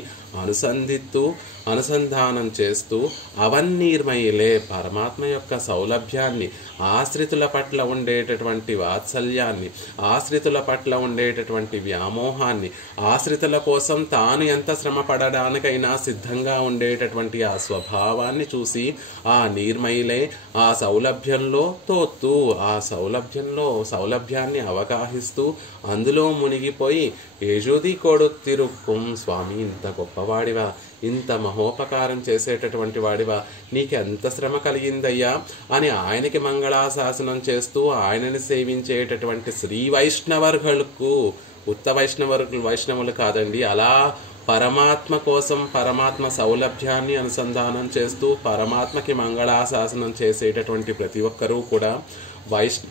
అనుసంధానం చేస్తూ అవన్నీర్మయిలే పరమాత్మ యొక్క సౌలభ్యాన్ని, ఆశ్రితుల పట్ల ఉండేటటువంటి వాత్సల్యాన్ని, ఆశ్రితుల పట్ల ఉండేటటువంటి వ్యామోహాన్ని, ఆశ్రితుల కోసం తాను ఎంత శ్రమ పడడానికైనా సిద్ధంగా ఉండేటటువంటి ఆ స్వభావాన్ని చూసి ఆ నీర్మయిలే ఆ సౌలభ్యంలో తోత్తూ, ఆ సౌలభ్యాన్ని అవగాహిస్తూ అందులో మునిగిపోయి ఏజోది కొడుత్తిరుక్కుం, స్వామి ఇంత గొప్పవాడివా, ఇంత మహోపకారం చేసేటటువంటి వాడివా, నీకెంత శ్రమ కలిగిందయ్యా అని ఆయనకి మంగళాశాసనం చేస్తూ ఆయనని సేవించేటటువంటి శ్రీ వైష్ణవర్లకు, ఉత్త వైష్ణవులు కాదండి, అలా పరమాత్మ కోసం పరమాత్మ సౌలభ్యాన్ని అనుసంధానం చేస్తూ పరమాత్మకి మంగళాశాసనం చేసేటటువంటి ప్రతి ఒక్కరూ కూడా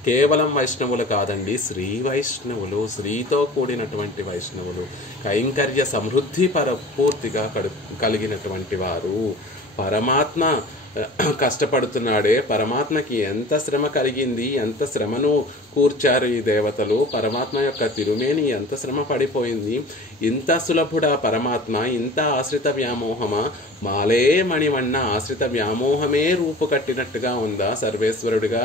కేవలం వైష్ణవులు కాదండి, శ్రీ వైష్ణవులు, శ్రీతో కూడినటువంటి వైష్ణవులు, కైంకర్య సమృద్ధి పూర్తిగా కలిగినటువంటి వారు. పరమాత్మ కష్టపడుతున్నాడే, పరమాత్మకి ఎంత శ్రమ కలిగింది, ఎంత శ్రమను కూర్చారు ఈ దేవతలు, పరమాత్మ యొక్క తిరుమేని ఎంత శ్రమ పడిపోయింది, ఇంత సులభుడా పరమాత్మ, ఇంత ఆశ్రిత వ్యామోహమా, మాలే మణివన్న ఆశ్రిత వ్యామోహమే రూపు కట్టినట్టుగా ఉందా, సర్వేశ్వరుడిగా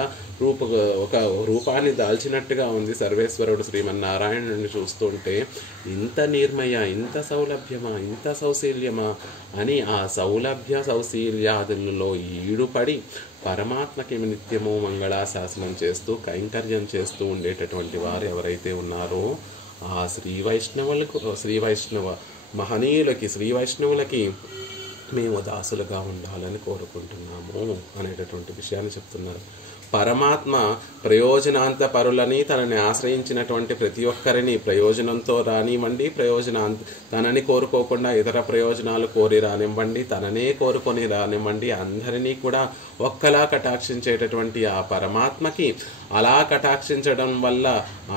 ఒక రూపాన్ని దాల్చినట్టుగా ఉంది సర్వేశ్వరుడు శ్రీమన్నారాయణుడిని చూస్తుంటే, ఇంత నిర్మయ, ఇంత సౌలభ్యమా, ఇంత సౌశీల్యమా అని ఆ సౌలభ్య సౌశీల్యాదులలో ఈడుపడి పరమాత్మకి నిత్యము మంగళాశాసనం చేస్తూ కైంకర్యం చేస్తూ ఉండేటటువంటి వారు ఎవరైతే ఉన్నారో ఆ శ్రీ వైష్ణవ మహనీయులకి, శ్రీ వైష్ణవులకి మేము దాసులుగా ఉండాలని కోరుకుంటున్నాము అనేటటువంటి విషయాన్ని చెప్తున్నారు. పరమాత్మ ప్రయోజనాంత పరులని, తనని ఆశ్రయించినటువంటి ప్రతి ఒక్కరిని ప్రయోజనంతో రానివ్వండి, తనని కోరుకోకుండా ఇతర ప్రయోజనాలు కోరి రానివ్వండి, తననే కోరుకొని రానివ్వండి, అందరినీ కూడా ఒక్కలా కటాక్షించేటటువంటి ఆ పరమాత్మకి అలా కటాక్షించడం వల్ల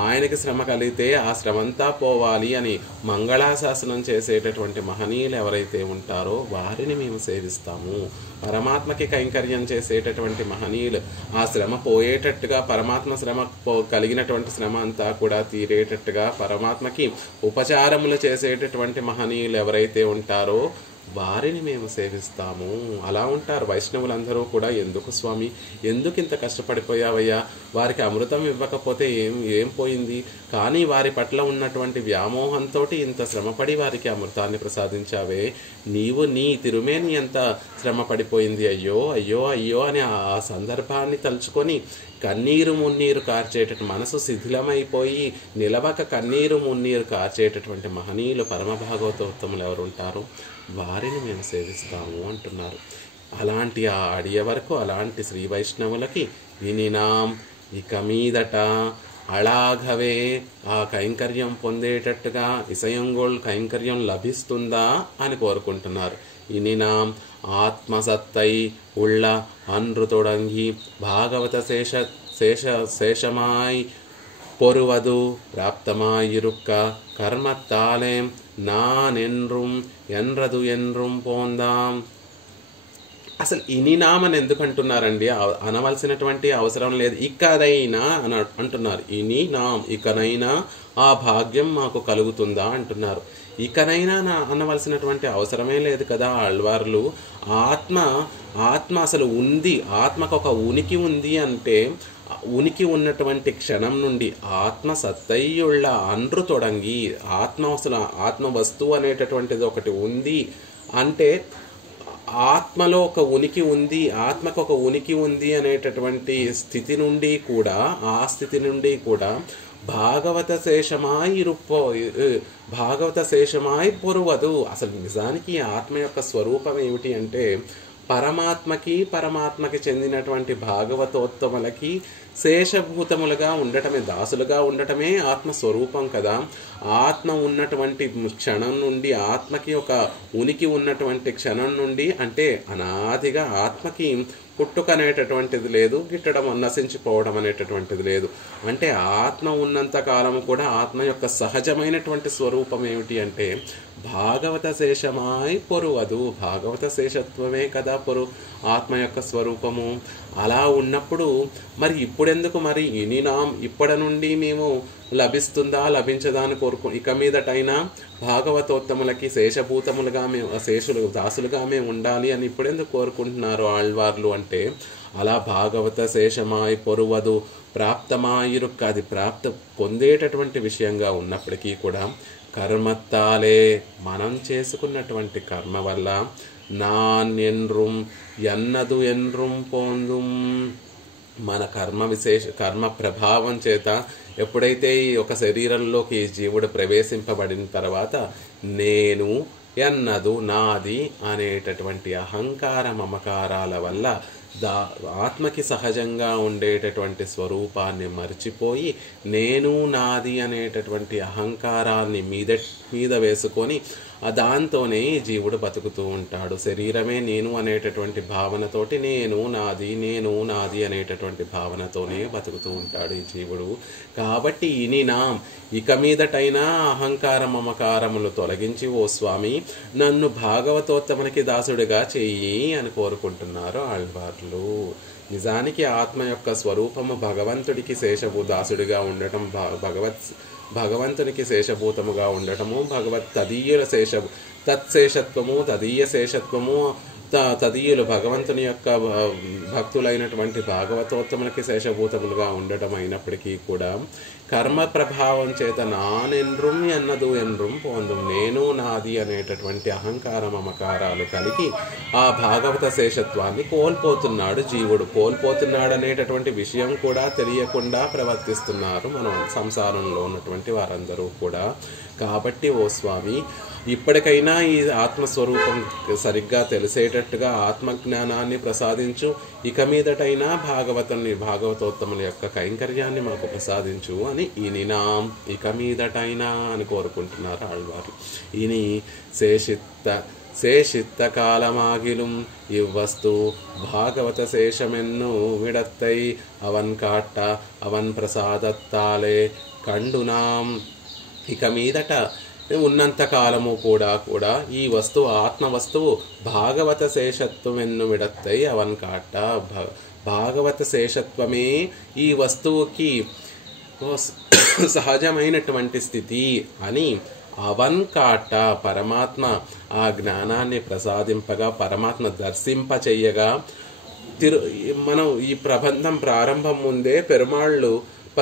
ఆయనకి శ్రమ కలిగితే ఆ శ్రమంతా పోవాలి అని మంగళాశాసనం చేసేటటువంటి మహనీయులు ఎవరైతే ఉంటారో వారిని మేము సేవిస్తాము. పరమాత్మకి కైంకర్యం చేసేటటువంటి మహనీయులు ఆ శ్రమ పోయేటట్టుగా, పరమాత్మ శ్రమ కలిగినటువంటి శ్రమ అంతా కూడా తీరేటట్టుగా పరమాత్మకి ఉపచారములు చేసేటటువంటి మహనీయులు ఎవరైతే ఉంటారో వారిని మేము సేవిస్తాము. అలా ఉంటారు వైష్ణవులందరూ కూడా. ఎందుకు స్వామి, ఎందుకు ఇంత కష్టపడిపోయావయ్యా, వారికి అమృతం ఇవ్వకపోతే ఏం పోయింది, కానీ వారి పట్ల ఉన్నటువంటి వ్యామోహంతో ఇంత శ్రమపడి వారికి అమృతాన్ని ప్రసాదించావే, నీవు నీ తిరుమేని ఎంత శ్రమ పడిపోయింది, అయ్యో అయ్యో అయ్యో అని ఆ సందర్భాన్ని తలుచుకొని కన్నీరు మున్నీరు కార్చేటటువంటి, మనసు శిథిలమైపోయి నిలవక కన్నీరు మున్నీరు కార్చేటటువంటి మహనీయులు పరమ భాగవతోత్తములు ఎవరు ఉంటారో వారిని మేము సేవిస్తాము అంటున్నారు. అలాంటి ఆ అడియ వరకు అలాంటి శ్రీ వైష్ణవులకి వినినాం, ఇక మీదట అలాగవే ఆ కైంకర్యం పొందేటట్టుగా ఇసయంగోళ్ కైంకర్యం లభిస్తుందా అని కోరుకుంటున్నారు. ఇనినాం ఆత్మసత్తై ఉళ్ళ అన్రు తొడంగి భాగవత శేషమాయ్ பொறுவது பிராப்தமாயிருக்க கர்மத்தாலேம் நான் என்றும் என்றது என்றும் పోందాం. అసలు ఇనినామని ఎందుకు అంటున్నారండి? అనవలసినటువంటి అవసరం లేదు. ఇకనైనా అని అంటున్నారు. ఇనినాం, ఇకనైనా ఆ భాగ్యం మాకు కలుగుతుందా అంటున్నారు. ఇకనైనా అనవలసినటువంటి అవసరమే లేదు కదా. ఆళ్వార్లు ఆత్మ అసలు ఉంది, ఆత్మకు ఒక ఉనికి ఉంది అంటే ఉనికి ఉన్నటువంటి క్షణం నుండి ఆత్మ సత్తయ్యుళ్ళ అండ్రు తొడంగి, ఆత్మ వస్తువు అనేటటువంటిది ఒకటి ఉంది అంటే ఆత్మలో ఒక ఉనికి ఉంది, ఆత్మకు ఒక ఉనికి ఉంది అనేటటువంటి స్థితి నుండి కూడా, ఆ స్థితి నుండి కూడా భాగవత శేషమాయి పొరువదు. అసలు నిజానికి ఆత్మ యొక్క స్వరూపం ఏమిటి అంటే పరమాత్మకి చెందినటువంటి భాగవతోత్తములకి శేషభూతములుగా ఉండటమే, దాసులుగా ఉండటమే ఆత్మస్వరూపం కదా. ఆత్మ ఉన్నటువంటి క్షణం నుండి, ఆత్మకి ఒక ఉనికి ఉన్నటువంటి క్షణం నుండి, అంటే అనాదిగా ఆత్మకి పుట్టుక అనేటటువంటిది లేదు, గిట్టడం నశించిపోవడం అనేటటువంటిది లేదు. అంటే ఆత్మ ఉన్నంత కాలము కూడా ఆత్మ యొక్క సహజమైనటువంటి స్వరూపం ఏమిటి అంటే భాగవత శేషమాయి పొరువదు. భాగవత శేషత్వమే కదా ఆత్మ యొక్క స్వరూపము. అలా ఉన్నప్పుడు మరి ఇప్పుడెందుకు మరి ఇనినాం ఇప్పటి నుండి మేము లభిస్తుందా లభించదా అని ఇక మీదటైనా భాగవతోత్తములకి శేషభూతములుగా మేము దాసులుగా మేము ఉండాలి అని ఇప్పుడెందుకు కోరుకుంటున్నారు ఆళ్వార్లు అంటే, అలా భాగవత శేషమాయి పొరువదు ప్రాప్తమాయిరుక్క, అది పొందేటటువంటి విషయంగా ఉన్నప్పటికీ కూడా కర్మత్తాలే, మనం చేసుకున్నటువంటి కర్మ వల్ల నాన్ ఎన్రుం ఎన్నదు ఎన్రుం పోందుం, మన కర్మ ప్రభావం చేత ఎప్పుడైతే ఈ ఒక శరీరంలోకి జీవుడు ప్రవేశింపబడిన తర్వాత నేను ఎన్నదు నాది అనేటటువంటి అహంకార మమకారాల వల్ల ఆత్మకి సహజంగా ఉండేటటువంటి స్వరూపాన్ని మర్చిపోయి నేను నాది అనేటటువంటి అహంకారాన్ని మీద వేసుకొని దాంతోనే జీవుడు బతుకుతూ ఉంటాడు. శరీరమే నేను అనేటటువంటి భావనతోటి నేను నాది అనేటటువంటి భావనతోనే బతుకుతూ ఉంటాడు ఈ జీవుడు. కాబట్టి ఇక మీదటైనా అహంకార మమకారములు తొలగించి ఓ స్వామి నన్ను భాగవతోత్తమునికి దాసుడిగా చెయ్యి అని కోరుకుంటున్నారు ఆళ్వార్లు. నిజానికి ఆత్మ యొక్క స్వరూపము భగవంతుడికి దాసుడిగా ఉండటం, భగవంతునికి శేషభూతముగా ఉండటము, తదీయుల తత్శేషత్వము, తదీయ శేషత్వము, తదీయులు భగవంతుని యొక్క భక్తులైనటువంటి భాగవతోత్తములకి శేషభూతములుగా ఉండటం అయినప్పటికీ కూడా కర్మ ప్రభావం చేత నానెన్రుం ఎన్నదు ఎన్రుం పోందు, నేను నాది అనేటటువంటి అహంకార మమకారాలు కలిగి ఆ భాగవత శేషత్వాన్ని కోల్పోతున్నాడు జీవుడు. కోల్పోతున్నాడు అనేటటువంటి విషయం కూడా తెలియకుండా ప్రవర్తిస్తున్నారు మనం సంసారంలో ఉన్నటువంటి వారందరూ కూడా. కాబట్టి ఓ స్వామి ఇప్పటికైనా ఈ ఆత్మస్వరూపం సరిగ్గా తెలిసేటట్టుగా ఆత్మజ్ఞానాన్ని ప్రసాదించు, ఇక మీదటైనా భాగవతోత్తముల యొక్క కైంకర్యాన్ని మాకు ప్రసాదించు అని ఇక మీదటైనా అని కోరుకుంటున్నారు ఆళ్వారు. ఇని శేషిత్త కాలమాగిலும் ఇవ్వస్తు భాగవత శేషమెన్ను విడత్తై అవన్ కాట్ట అవన్ ప్రసాదత్తాలే కండునాం. ఇక మీదట ఉన్నంత కాలము కూడా ఈ వస్తువు ఆత్మ వస్తువు భాగవత శేషత్వమెన్ను విడత్తై అవన్ కాట్ట, భాగవత శేషత్వమే ఈ వస్తువుకి సహజమైనటువంటి స్థితి అని అవన్ కాట, పరమాత్మ ఆ జ్ఞానాన్ని ప్రసాదింపగా, పరమాత్మ దర్శింప చెయ్యగా మనం ఈ ప్రబంధం ప్రారంభం ముందే పెరుమాళ్ళు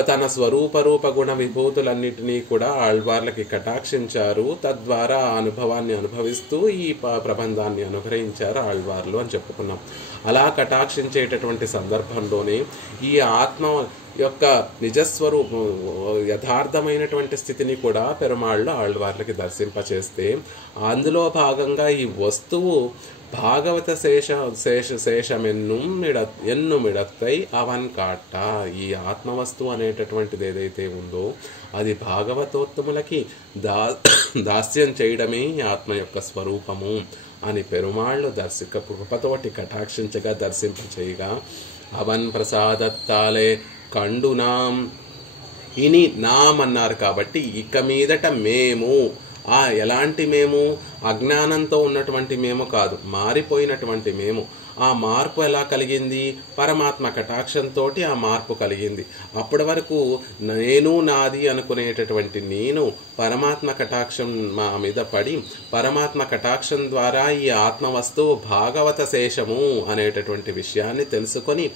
తన స్వరూప గుణ విభూతులన్నిటినీ కూడా ఆళ్వార్లకి కటాక్షించారు. తద్వారా ఆ అనుభవాన్ని అనుభవిస్తూ ఈ ప్రబంధాన్ని అనుగ్రహించారు ఆళ్వార్లు అని చెప్పుకున్నాం. అలా కటాక్షించేటటువంటి సందర్భంలోనే ఈ ఆత్మ యొక్క నిజస్వరూపం యథార్థమైనటువంటి స్థితిని కూడా పెరుమాళ్ళు ఆళ్వార్లకి దర్శింపచేస్తే అందులో భాగంగా ఈ వస్తువు భాగవత శేషమెన్ను మిడత్తై అవన్ కాట్ట, ఈ ఆత్మవస్తువు అనేటటువంటిది ఏదైతే ఉందో అది భాగవతోత్తములకి దాస్యం చేయడమే ఆత్మ యొక్క స్వరూపము అని పెరుమాళ్ళు కృపతోటి కటాక్షించగా దర్శింపచేయగా అవన్ ప్రసాదత్తాలే కండునాం. ఇని నాం అన్నారు కాబట్టి ఇక మీదట మేము, ఎలాంటి మేము? అజ్ఞానంతో ఉన్నటువంటి మేము కాదు, మారిపోయినటువంటి మేము. ఆ మార్పు ఎలా కలిగింది? పరమాత్మ కటాక్షంతో ఆ మార్పు కలిగింది. అప్పటి వరకు నేను నాది అనుకునేటటువంటి నేను పరమాత్మ కటాక్షం మా మీద పడి, పరమాత్మ కటాక్షం ద్వారా ఈ ఆత్మవస్తువు భాగవత శేషము అనేటటువంటి విషయాన్ని తెలుసుకొని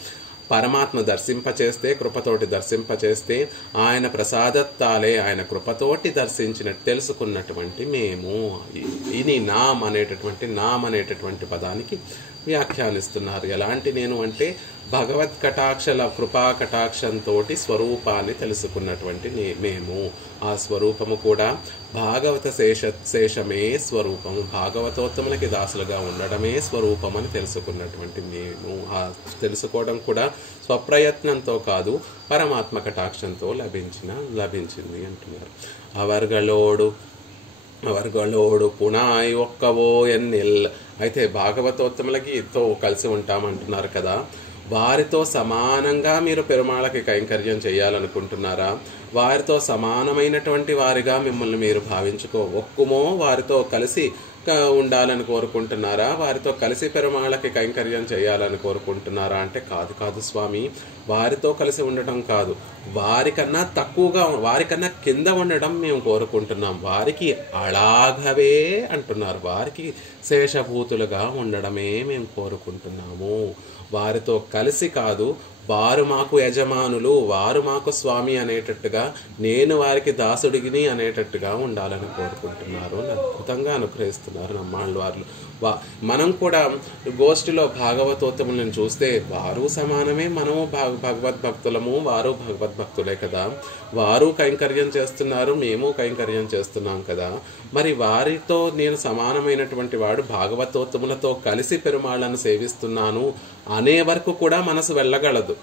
పరమాత్మ దర్శింపచేస్తే, కృపతోటి దర్శింపచేస్తే ఆయన ప్రసాదత్తాలే, ఆయన కృపతోటి దర్శించినట్టు తెలుసుకున్నటువంటి మేము. ఇది నామ్ అనేటటువంటి పదానికి వ్యాఖ్యానిస్తున్నారు. ఎలాంటి నేను అంటే భగవత్ కటాక్షల కృపా కటాక్షంతో స్వరూపాన్ని తెలుసుకున్నటువంటి మేము. ఆ స్వరూపము కూడా భాగవత శేషమే స్వరూపము, భాగవతోత్తములకి దాసులుగా ఉండడమే స్వరూపం అని తెలుసుకున్నటువంటి మేము. ఆ తెలుసుకోవడం కూడా స్వప్రయత్నంతో కాదు, పరమాత్మ కటాక్షంతో లభించింది అంటున్నారు. అవర్గళోడు పునాయి ఒక్కవో ఎన్నిల్. అయితే భాగవతోత్తములకితో కలిసి ఉంటామంటున్నారు కదా, వారితో సమానంగా మీరు పెరుమాళకి కైంకర్యం చేయాలనుకుంటున్నారా? వారితో సమానమైనటువంటి వారిగా మిమ్మల్ని మీరు ఒక్కుమో వారితో కలిసి ఉండాలని కోరుకుంటున్నారా? వారితో కలిసి పెరుమాళకి కైంకర్యం చేయాలని కోరుకుంటున్నారా అంటే కాదు స్వామి, వారితో కలిసి ఉండటం కాదు, వారికన్నా తక్కువగా వారికన్నా కింద ఉండడం మేము కోరుకుంటున్నాం. వారికి అలాగవే అంటున్నారు, వారికి శేషభూతులుగా ఉండడమే మేము కోరుకుంటున్నాము. వారితో కలిసి కాదు, వారు మాకు యజమానులు, వారు మాకు స్వామి అనేటట్టుగా, నేను వారికి దాసుడిని అనేటట్టుగా ఉండాలని కోరుకుంటున్నారు. అద్భుతంగా అనుగ్రహిస్తున్నారు నమ్మాళ్ళు వారు. మనం కూడా గోష్ఠిలో భాగవతోత్తములను చూస్తే వారు సమానమే, మనము భగవద్భక్తులము, వారు భగవద్భక్తులే కదా. వారు కైంకర్యం చేస్తున్నారు, మేము కైంకర్యం చేస్తున్నాం కదా. మరి వారితో నేను సమానమైనటువంటి వాడు భాగవతోత్తములతో కలిసి పెరుమాళ్ళను సేవిస్తున్నాను అనే వరకు కూడా మనసు వెళ్ళగలదు.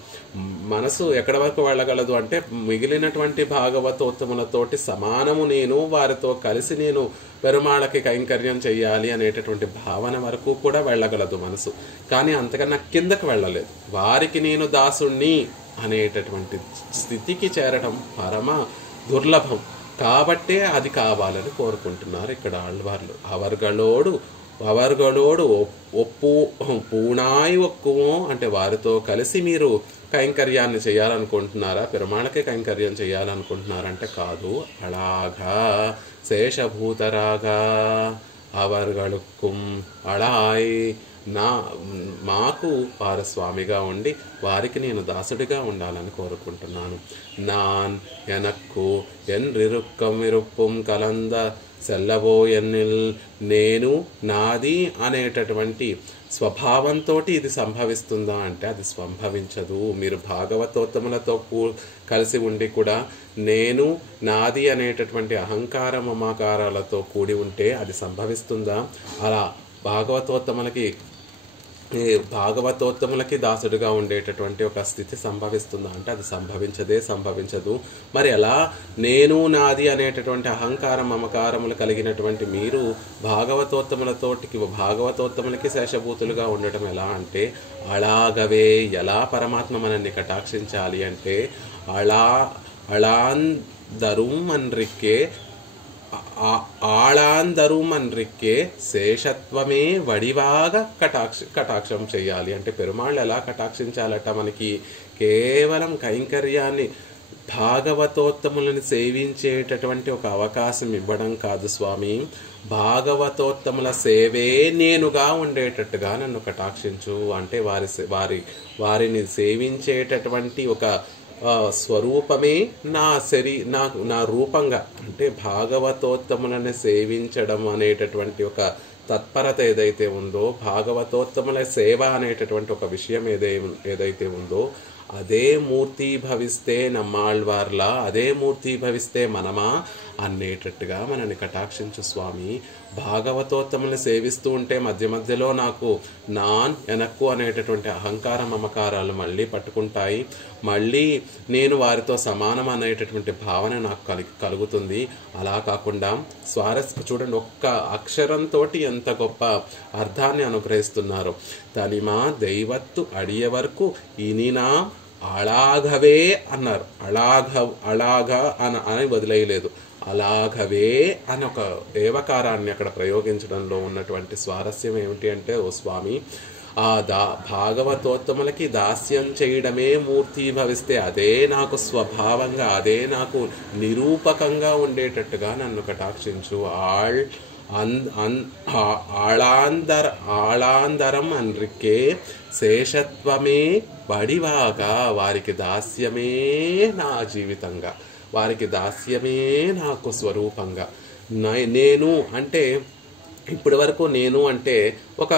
మనసు ఎక్కడ వరకు వెళ్ళగలదు అంటే మిగిలినటువంటి భాగవతోత్తములతోటి సమానము నేను, వారితో కలిసి నేను పెరుమాళకి కైంకర్యం చెయ్యాలి అనేటటువంటి భావన వరకు కూడా వెళ్ళగలదు మనసు. కానీ అంతకన్నా కిందకు వెళ్ళలేదు. వారికి నేను దాసుణ్ణి అనేటటువంటి స్థితికి చేరడం పరమ దుర్లభం. కాబట్టే అది కావాలని కోరుకుంటున్నారు ఇక్కడ ఆళ్వార్లు. అవర్గళోడు పూనాయి ఒక్కుమో అంటే వారితో కలిసి మీరు కైంకర్యాన్ని చేయాలనుకుంటున్నారా? పెరుమాళకి కైంకర్యం చేయాలనుకుంటున్నారంటే కాదు, అలాగా శేషభూతరాగా అవర్గళుక్కుం అలాయ్ మాకు వారు స్వామిగా ఉండి వారికి నేను దాసుడిగా ఉండాలని కోరుకుంటున్నాను. నాన్ ఎనక్కు ఎన్రిరుక్కం విరుప్పుం కలంద సెల్లవో ఎన్నిల్. నేను నాది అనేటటువంటి స్వభావంతో ఇది సంభవిస్తుందా అంటే అది సంభవించదు. మీరు భాగవతోత్తములతో కలిసి ఉండి కూడా నేను నాది అనేటటువంటి అహంకార మమకారాలతో కూడి ఉంటే అది సంభవిస్తుందా? అలా భాగవతోత్తములకి దాసుడిగా ఉండేటటువంటి ఒక స్థితి సంభవిస్తుందా అంటే అది సంభవించదు. మరి ఎలా నేను నాది అనేటటువంటి అహంకార మమకారములు కలిగినటువంటి మీరు భాగవతోత్తములకి శేషభూతులుగా ఉండటం ఎలా అంటే అలాగవే. ఎలా పరమాత్మ మనల్ని కటాక్షించాలి అంటే అలాందరుం అన్రిక్కే ఆళాందరుం అన్రిక్కే శేషత్వమే వడివాగా కటాక్షం చేయాలి అంటే పెరుమాళ్ళు ఎలా కటాక్షించాలట? మనకి కేవలం కైంకర్యాన్ని భాగవతోత్తములను సేవించేటటువంటి ఒక అవకాశం ఇవ్వడం కాదు స్వామి, భాగవతోత్తముల సేవే నేనుగా ఉండేటట్టుగా నన్ను కటాక్షించు అంటే వారిని సేవించేటటువంటి ఒక స్వరూపమే నా రూపంగా అంటే భాగవతోత్తములను సేవించడం అనేటటువంటి ఒక తత్పరత ఏదైతే ఉందో, భాగవతోత్తముల సేవ అనేటటువంటి ఒక విషయం ఏదైతే ఉందో అదే మూర్తి భవిస్తే నమ్మాళ్వార్లా, అదే మూర్తి భవిస్తే మనమా అనేటట్టుగా మనని కటాక్షించు స్వామి. భాగవతోత్తముల్ని సేవిస్తూ ఉంటే మధ్య మధ్యలో నాకు ఎనక్కు అనేటటువంటి అహంకార మమకారాలు మళ్ళీ పట్టుకుంటాయి. మళ్ళీ నేను వారితో సమానం అనేటటువంటి భావన నాకు కలుగుతుంది. అలా కాకుండా చూడండి, ఒక్క అక్షరంతో ఎంత గొప్ప అర్థాన్ని అనుగ్రహిస్తున్నారు. తనిమా దైవత్తు అడియ వరకు ఇనినా అలాగవే అన్నారు. అలాగా అని వదిలేయలేదు, అలాగవే అని ఒక ఏవకారాన్ని అక్కడ ప్రయోగించడంలో ఉన్నటువంటి స్వారస్యం ఏమిటి అంటే, ఓ స్వామి, ఆ భాగవతోత్తములకి దాస్యం చేయడమే మూర్తి భవిస్తే అదే నాకు స్వభావంగా, అదే నాకు నిరూపకంగా ఉండేటట్టుగా నన్ను కటాక్షించు. ఆళాందరం అన్రికే శేషత్వమే వడివాగా, వారికి దాస్యమే నా జీవితంగా, వారికి దాస్యమే నాకు స్వరూపంగా. నేను అంటే ఇప్పటి వరకు నేను అంటే ఒక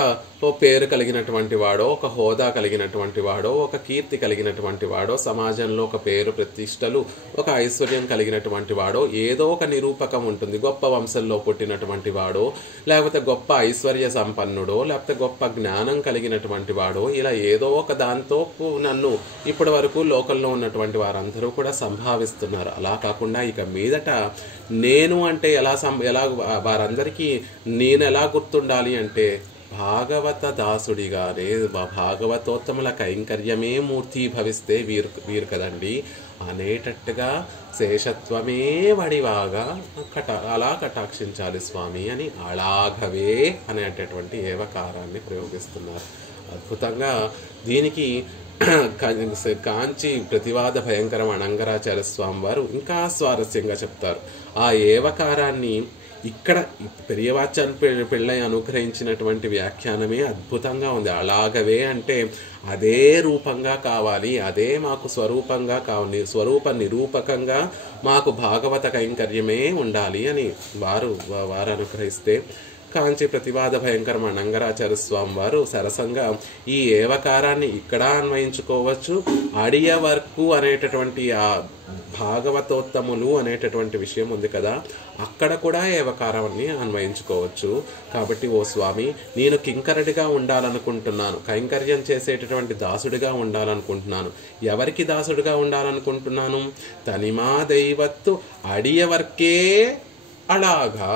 ఓ పేరు కలిగినటువంటి వాడో, ఒక హోదా కలిగినటువంటి వాడో, ఒక కీర్తి కలిగినటువంటి వాడో, సమాజంలో ఒక పేరు ప్రతిష్టలు, ఒక ఐశ్వర్యం కలిగినటువంటి వాడో, ఏదో ఒక నిరూపకం ఉంటుంది. గొప్ప వంశంలో పుట్టినటువంటి వాడో, లేకపోతే గొప్ప ఐశ్వర్య సంపన్నుడో, లేకపోతే గొప్ప జ్ఞానం కలిగినటువంటి వాడో, ఇలా ఏదో ఒక దాంతో నన్ను ఇప్పటి వరకు లోకంలో ఉన్నటువంటి వారందరూ కూడా సంభావిస్తున్నారు. అలా కాకుండా ఇక మీదట నేను అంటే ఎలా వారందరికీ నేను ఎలా గుర్తుండాలి అంటే భాగవత దాసుడిగానే, భాగవతోత్తముల కైంకర్యమే మూర్తి భవిస్తే వీరు కదండి అనేటట్టుగా శేషత్వమే వడివాగా అలా కటాక్షించాలి స్వామి అని అలాగవే అనేటటువంటి ఏవకారాన్ని ప్రయోగిస్తున్నారు. అద్భుతంగా దీనికి కాంచి ప్రతివాద భయంకరం అనంగరాచార్య స్వామి వారు ఇంకా స్వారస్యంగా చెప్తారు. ఆ ఏవకారాన్ని ఇక్కడ పెరియవాచ్యాన్ పిళ్ళై అనుగ్రహించినటువంటి వ్యాఖ్యానమే అద్భుతంగా ఉంది. అలాగవే అంటే అదే రూపంగా కావాలి, అదే మాకు స్వరూపంగా కావాలి, స్వరూప నిరూపకంగా మాకు భాగవత కైంకర్యమే ఉండాలి అని వారు అనుగ్రహిస్తే, కాంచి ప్రతివాద భయంకరం అనంగరాచార్య స్వామి వారు సరసంగా ఈ ఏవకారాన్ని ఇక్కడ అన్వయించుకోవచ్చు. అడియ వర్కు అనేటటువంటి ఆ భాగవతోత్తములు అనేటటువంటి విషయం ఉంది కదా, అక్కడ కూడా ఏవకారాన్ని అన్వయించుకోవచ్చు. కాబట్టి ఓ స్వామి, నేను కింకరుడిగా ఉండాలనుకుంటున్నాను, కైంకర్యం చేసేటటువంటి దాసుడిగా ఉండాలనుకుంటున్నాను. ఎవరికి దాసుడిగా ఉండాలనుకుంటున్నాను? తనిమా దైవత్తు అడియవర్కే. అలాగా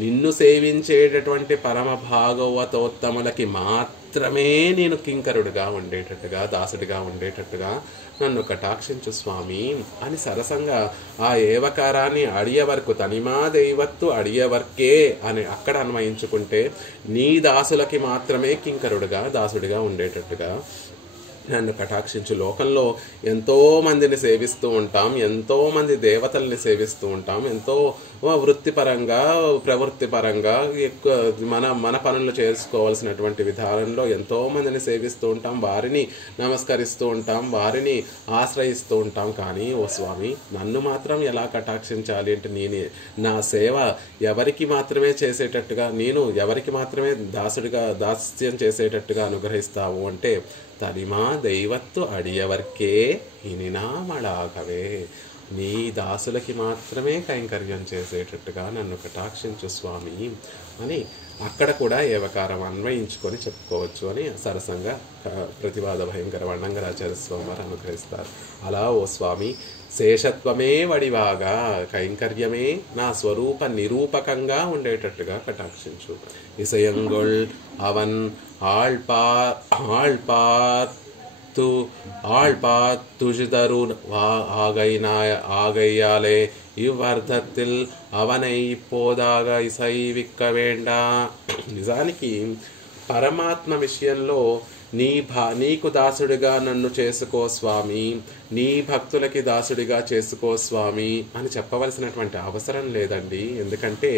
నిన్ను సేవించేటటువంటి పరమ భాగవతోత్తములకి మాత్రమే నేను కింకరుడిగా ఉండేటట్టుగా, దాసుడిగా ఉండేటట్టుగా నన్ను కటాక్షించు స్వామి అని సరసంగా ఆ ఏవకారాన్ని అడియవర్కు తనిమా దైవత్తు అడియవర్కే అని అక్కడ అన్వయించుకుంటే నీ దాసులకి మాత్రమే కింకరుడిగా, దాసుడిగా ఉండేటట్టుగా నన్ను కటాక్షించు. లోకంలో ఎంతో మందిని సేవిస్తూ ఉంటాం, ఎంతో మంది దేవతల్ని సేవిస్తూ ఉంటాం, ఎంతో వృత్తిపరంగా ప్రవృత్తిపరంగా ఎక్కువ మన పనులు చేసుకోవాల్సినటువంటి విధానంలో ఎంతో మందిని సేవిస్తూ ఉంటాం, వారిని నమస్కరిస్తూ ఉంటాం, వారిని ఆశ్రయిస్తూ ఉంటాం. కానీ ఓ స్వామి, నన్ను మాత్రం ఎలా కటాక్షించాలి అంటే నా సేవ ఎవరికి మాత్రమే చేసేటట్టుగా, నేను ఎవరికి మాత్రమే దాస్యం చేసేటట్టుగా అనుగ్రహిస్తావు అంటే తనిమా దైవత్తు అడియవర్కే ఇనినామళాగవే, నీ దాసులకి మాత్రమే కైంకర్యం చేసేటట్టుగా నన్ను కటాక్షించు స్వామి అని అక్కడ కూడా ఏవకారం అన్వయించుకొని చెప్పుకోవచ్చు అని సరసంగా ప్రతివాద భయంకర అనంగరాచార్య స్వామి వారు అనుగ్రహిస్తారు. అలా ఓ స్వామి, శేషత్వమే వడివాగా, కైంకర్యమే నా స్వరూప నిరూపకంగా ఉండేటట్టుగా కటాక్షించు. ఇసయంగొల్ అవన్ ஆழ்பாத்துஜிதரு ஆகையாலே இவ்வர்த்தத்தில் அவனை இப்போதாக ఇసైవిక్క వేండా. నిజానికి పరమాత్మ విషయంలో నీకు దాసుడిగా నన్ను చేసుకో స్వామి, నీ భక్తులకి దాసుడిగా చేసుకో స్వామి అని చెప్పవలసినటువంటి అవసరం లేదండి. ఎందుకంటే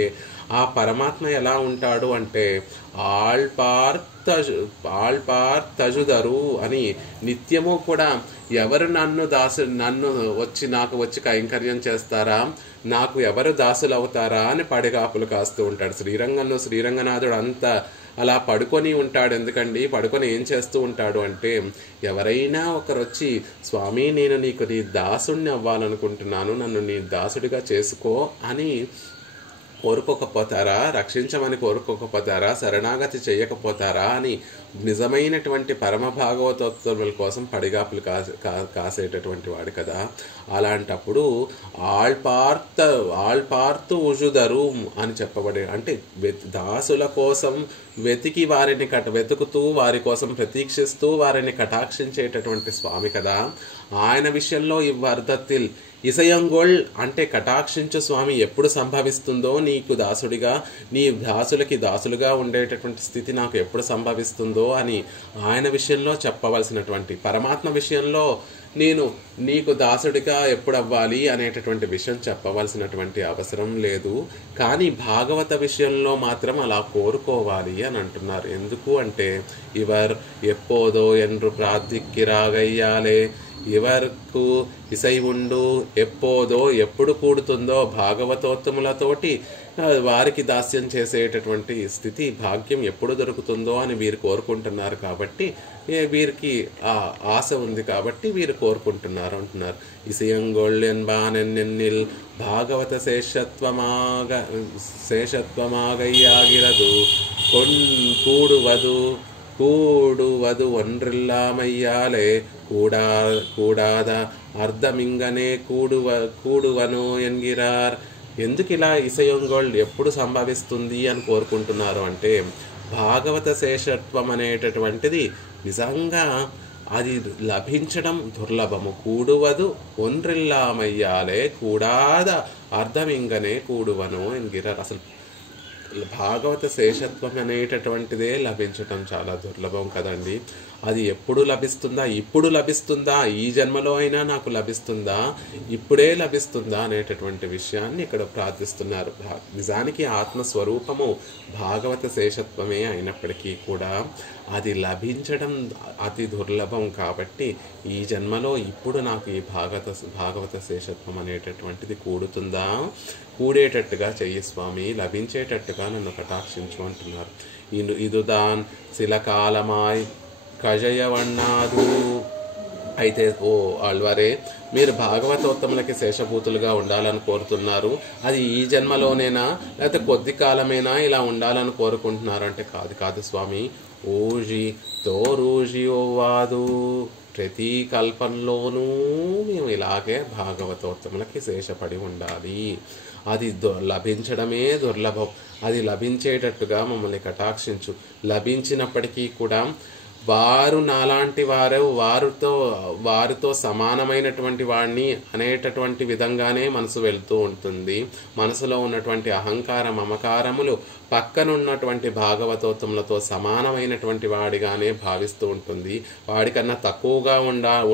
ఆ పరమాత్మ ఎలా ఉంటాడు అంటే ఆళ్పార్తజుదరు అని నిత్యము కూడా ఎవరు నాకు వచ్చి కైంకర్యం చేస్తారా, నాకు ఎవరు దాసులు అవుతారా అని పడిగాపులు కాస్తూ ఉంటాడు. శ్రీరంగనాథుడు అంత అలా పడుకొని ఉంటాడు. ఎందుకండి పడుకొని ఏం చేస్తూ ఉంటాడు అంటే, ఎవరైనా ఒకరు వచ్చి స్వామి నేను నీకు నీ దాసుడిని అవ్వాలనుకుంటున్నాను, నన్ను నీ దాసుడిగా చేసుకో అని కోరుకోకపోతారా, రక్షించమని కోరుకోకపోతారా, శరణాగతి చేయకపోతారా అని నిజమైనటువంటి పరమ భాగవతోత్తముల కోసం పడిగాపులు కాసేటటువంటి వాడు కదా. అలాంటప్పుడు ఆళ్పార్తు ఉజుదరు అని చెప్పబడే అంటే దాసుల కోసం వెతుకుతూ వారి కోసం ప్రతీక్షిస్తూ వారిని కటాక్షించేటటువంటి స్వామి కదా. ఆయన విషయంలో ఇవ్వర్ధత్తిల్ ఇసయంగోళ్ అంటే కటాక్షించు స్వామి ఎప్పుడు సంభవిస్తుందో, నీకు దాసుడిగా నీ దాసులకి దాసులుగా ఉండేటటువంటి స్థితి నాకు ఎప్పుడు సంభవిస్తుందో అని ఆయన విషయంలో చెప్పవలసినటువంటి, పరమాత్మ విషయంలో నేను నీకు దాసుడిగా ఎప్పుడు అవ్వాలి అనేటటువంటి విషయం చెప్పవలసినటువంటి అవసరం లేదు. కానీ భాగవత విషయంలో మాత్రం అలా కోరుకోవాలి అని అంటున్నారు. ఎందుకు అంటే ఇవర్ ఎప్పోదో ఎన్రు ప్రార్థిక్కిరాగయ్యాలే, ఇవరకు ఇసై ఉండు ఎప్పోదో ఎప్పుడు కూడుతుందో భాగవతోత్తములతోటి వారికి దాస్యం చేసేటటువంటి స్థితి భాగ్యం ఎప్పుడు దొరుకుతుందో అని వీరు కోరుకుంటున్నారు కాబట్టి వీరికి ఆ ఆశ ఉంది కాబట్టి వీరు కోరుకుంటున్నారు అంటున్నారు. ఇసియంగొళ్ళెన్బానెన్నెన్నిల్ భాగవత శేషత్వమాగయ్యాగిరదు கூடுவது ஒன்றில்லாமையாலே கூடாத అర్థమింగనే కూడువను ఎన్గిరార్. ఎందుకు ఇలా ఇసయంగోళ్ ఎప్పుడు సంభవిస్తుంది అని కోరుకుంటున్నారు అంటే భాగవత శేషత్వం అనేటటువంటిది నిజంగా అది లభించడం దుర్లభము. కూడువదు ఒండ్రిల్లామయ్యాలే కూడాద అర్థమింగనే కూడువను ఎన్గిరార్. అసలు భాగవత శేషత్వం అనేటటువంటిదే లభించటం చాలా దుర్లభం కదండి. అది ఎప్పుడు లభిస్తుందా, ఇప్పుడు లభిస్తుందా, ఈ జన్మలో అయినా నాకు లభిస్తుందా, ఇప్పుడే లభిస్తుందా అనేటటువంటి విషయాన్ని ఇక్కడ ప్రార్థిస్తున్నారు. నిజానికి ఆత్మస్వరూపము భాగవత శేషత్వమే అయినప్పటికీ కూడా అది లభించడం అతి దుర్లభం కాబట్టి ఈ జన్మలో ఇప్పుడు నాకు ఈ భాగవత శేషత్వం అనేటటువంటిది కూడేటట్టుగా చెయ్యి స్వామి, లభించేటట్టుగా నన్ను కటాక్షించు అంటున్నారు. ఇదుదాన్ శిలకాలమాయ్ కజయవన్నాదు. అయితే ఓ ఆళ్వారే, మీరు భాగవతోత్తములకి శేషభూతులుగా ఉండాలని కోరుతున్నారు. అది ఈ జన్మలోనేనా లేకపోతే కొద్ది కాలమేనా ఇలా ఉండాలని కోరుకుంటున్నారు అంటే కాదు స్వామి. రూజి ఓవాదు ప్రతి కల్పంలోనూ మేము ఇలాగే భాగవతోత్తములకి శేషపడి ఉండాలి. అది లభించడమే దుర్లభం. అది లభించేటట్టుగా మమ్మల్ని కటాక్షించు. లభించినప్పటికీ కూడా వారు నాలాంటి వారితో సమానమైనటువంటి వాడిని అనేటటువంటి విధంగానే మనసు వెళ్తూ ఉంటుంది. మనసులో ఉన్నటువంటి అహంకార మమకారములు పక్కనున్నటువంటి భాగవతోత్తములతో సమానమైనటువంటి వాడిగానే భావిస్తూ ఉంటుంది. వాడికన్నా తక్కువగా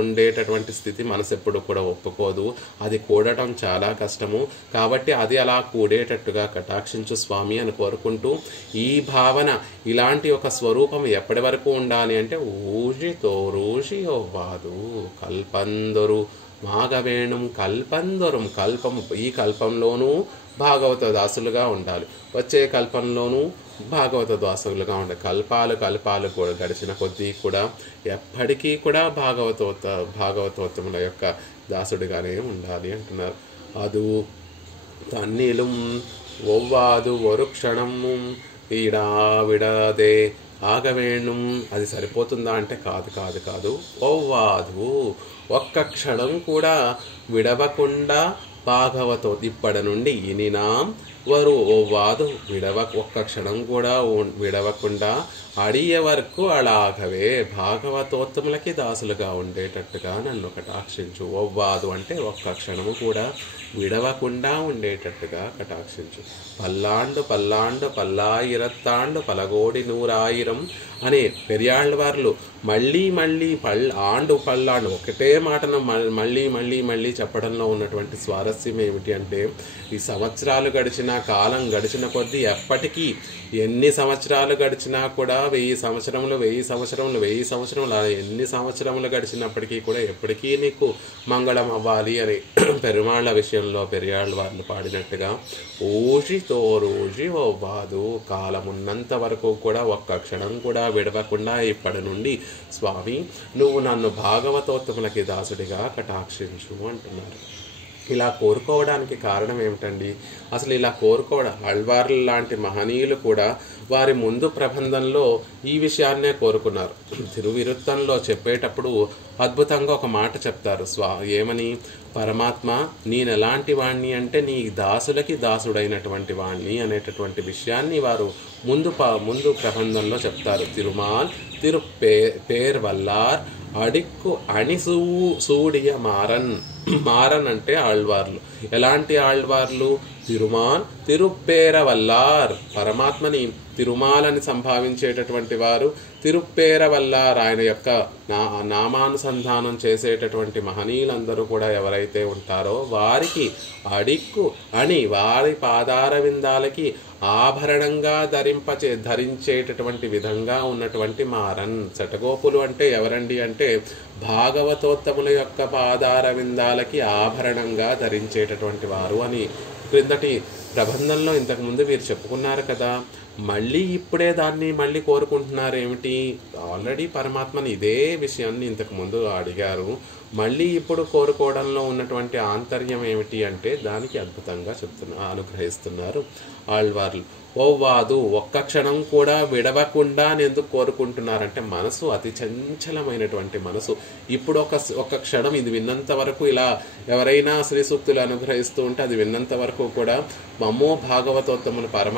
ఉండేటటువంటి స్థితి మనసు ఎప్పుడు కూడా ఒప్పుకోదు. అది కూడటం చాలా కష్టము. కాబట్టి అది అలా కూడేటట్టుగా కటాక్షించు స్వామి అని కోరుకుంటూ, ఈ భావన ఇలాంటి ఒక స్వరూపం ఎప్పటి వరకు ఉండాలి అంటే ఊషి ఓవాదు కల్పందొరు మాగవేణుం కల్పందొరం. ఈ కల్పంలోనూ భాగవత దాసులుగా ఉండాలి, వచ్చే కల్పంలోనూ భాగవత దాసులుగా ఉండాలి. కల్పాలు కూడా గడిచిన కొద్దీ కూడా ఎప్పటికీ కూడా భాగవతోత్తముల యొక్క దాసుడిగానే ఉండాలి అంటున్నారు. అదు తన్నిலும் ఒవ్వాదు ఒరు క్షణము ఈడా విడదే ఆగవేణుం. అది సరిపోతుందా అంటే కాదు. ఒవ్వాదు ఒక్క క్షణం కూడా విడవకుండా భాగవతో ఇప్పటి నుండి ఇనినాం వరు ఓవాదు ఒక్క క్షణం కూడా విడవకుండా అడిగే వరకు అలాగవే భాగవతోత్తములకి దాసులుగా ఉండేటట్టుగా నన్ను కటాక్షించు. ఓవ్వాదు అంటే ఒక్క క్షణము కూడా విడవకుండా ఉండేటట్టుగా కటాక్షించు. పల్లాండు పల్లాయిరత్తాండు పలగోడి 100,000 అనే పెరియాళ్ళవార్లు మళ్ళీ ఆండు పల్లాండు ఒకటే మాటను మళ్ళీ చెప్పడంలో ఉన్నటువంటి స్వారస్యం ఏమిటి అంటే, ఈ సంవత్సరాలు గడిచినా కాలం గడిచిన కొద్దీ ఎప్పటికీ ఎన్ని సంవత్సరాలు గడిచినా కూడా 1000 సంవత్సరములు అలా ఎన్ని సంవత్సరములు గడిచినప్పటికీ కూడా ఎప్పటికీ నీకు మంగళం అవ్వాలి అని పెరుమాళ్ళ విషయంలో పెరియాళ్ళ వాళ్ళు పాడినట్టుగా రోజి ఓవ్వాదు కాలమున్నంత వరకు కూడా ఒక్క క్షణం కూడా విడవకుండా ఇప్పటి నుండి స్వామి నువ్వు నన్ను భాగవతోత్తములకి దాసుడిగా కటాక్షించు అంటున్నారు. ఇలా కోరుకోవడానికి కారణం ఏమిటండి? అసలు ఇలా కోరుకోవడం ఆళ్వార్ల లాంటి మహనీయులు కూడా వారి ముందు ప్రబంధంలో ఈ విషయాన్నే కోరుకున్నారు. తిరువిరుత్తంలో చెప్పేటప్పుడు అద్భుతంగా ఒక మాట చెప్తారు. ఏమని? పరమాత్మ నేనెలాంటి వాణ్ణి అంటే నీ దాసులకి దాసుడైనటువంటి వాణ్ణి అనేటటువంటి విషయాన్ని వారు ముందు ప్రబంధంలో చెప్తారు. తిరుపేర్ వల్లార్ అడిక్కు సూడియ మారన్ అంటే ఆళ్వార్లు. ఎలాంటి ఆళ్వార్లు? తిరుప్పేర వల్లార్ పరమాత్మని తిరుమాలని సంభావించేటటువంటి వారు, తిరుప్పేర వల్లార్ ఆయన యొక్క నామానుసంధానం చేసేటటువంటి మహనీయులందరూ కూడా ఎవరైతే ఉంటారో వారికి అడిక్కు అని వారి పాదార విందాలకి ఆభరణంగా ధరించేటటువంటి విధంగా ఉన్నటువంటి మారన్. శటగోపులు అంటే ఎవరండి అంటే భాగవతోత్తముల యొక్క పాదార విందాలకి ఆభరణంగా ధరించేటటువంటి వారు అని క్రిందటి ప్రబంధంలో ఇంతకుముందు వీరు చెప్పుకున్నారు కదా, మళ్ళీ ఇప్పుడే దాన్ని మళ్ళీ కోరుకుంటున్నారు ఏమిటి? ఆల్రెడీ పరమాత్మని ఇదే విషయాన్ని ఇంతకుముందు అడిగారు, మళ్ళీ ఇప్పుడు కోరుకోవడంలో ఉన్నటువంటి ఆంతర్యం ఏమిటి అంటే దానికి అద్భుతంగా అనుగ్రహిస్తున్నారు ఆళ్వార్లు. ఓవ్వాదు, ఒక్క క్షణం కూడా విడవకుండా ఎందుకు కోరుకుంటున్నారంటే మనసు అతి చంచలమైనటువంటి మనసు. ఇప్పుడు ఒక క్షణం ఇది విన్నంత వరకు, ఇలా ఎవరైనా శ్రీ సూక్తులు అనుగ్రహిస్తూ ఉంటే అది విన్నంత వరకు కూడా మమ్మో భాగవతోత్తములు పరమ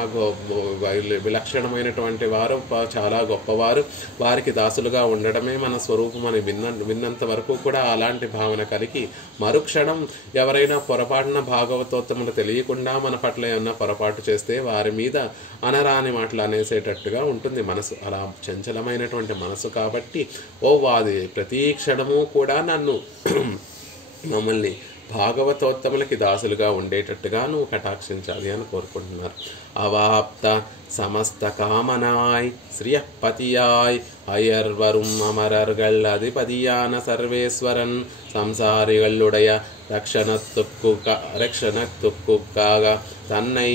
విలక్షణమైనటువంటి వారు, చాలా గొప్పవారు, వారికి దాసులుగా ఉండడమే మన స్వరూపం అని విన్నంత వరకు కూడా అలాంటి భావన కలిగి మరుక్షణం ఎవరైనా పొరపాటున భాగవతోత్తములు తెలియకుండా మన పట్ల ఏమన్నా పొరపాటు చేస్తే వారి మీద అనరాని మాటలు అనేసేటట్టుగా ఉంటుంది మనసు. అలా చంచలమైనటువంటి మనసు కాబట్టి వాది ప్రతి క్షణము కూడా మమ్మల్ని భాగవతోత్తములకి దాసులుగా ఉండేటట్టుగా నువ్వు కటాక్షించాలి అని కోరుకుంటున్నారు. అవాప్త సమస్త కామనాయ్ శ్రియపతియాయ్ అయర్వరుం అమరர்கள் அதிபதியான சர்வேஸ்வரன் సంసారిகளுடைய ரக்ஷணத்துக்குக்காக தன்னை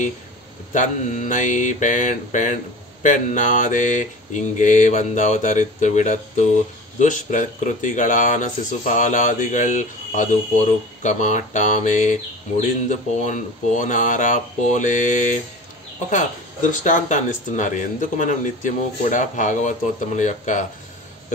பெண்ணாதே இங்கே வந்து அவதரித்து விடத்து దుష్ప్రకృతిగళాన శిశుపాలాదిగల్ అదు పొరుక్క మాటామే ముడిందు పోనారా పోలే. ఒక దృష్టాంతాన్ని ఇస్తున్నారు. ఎందుకు మనం నిత్యము కూడా భాగవతోత్తముల యొక్క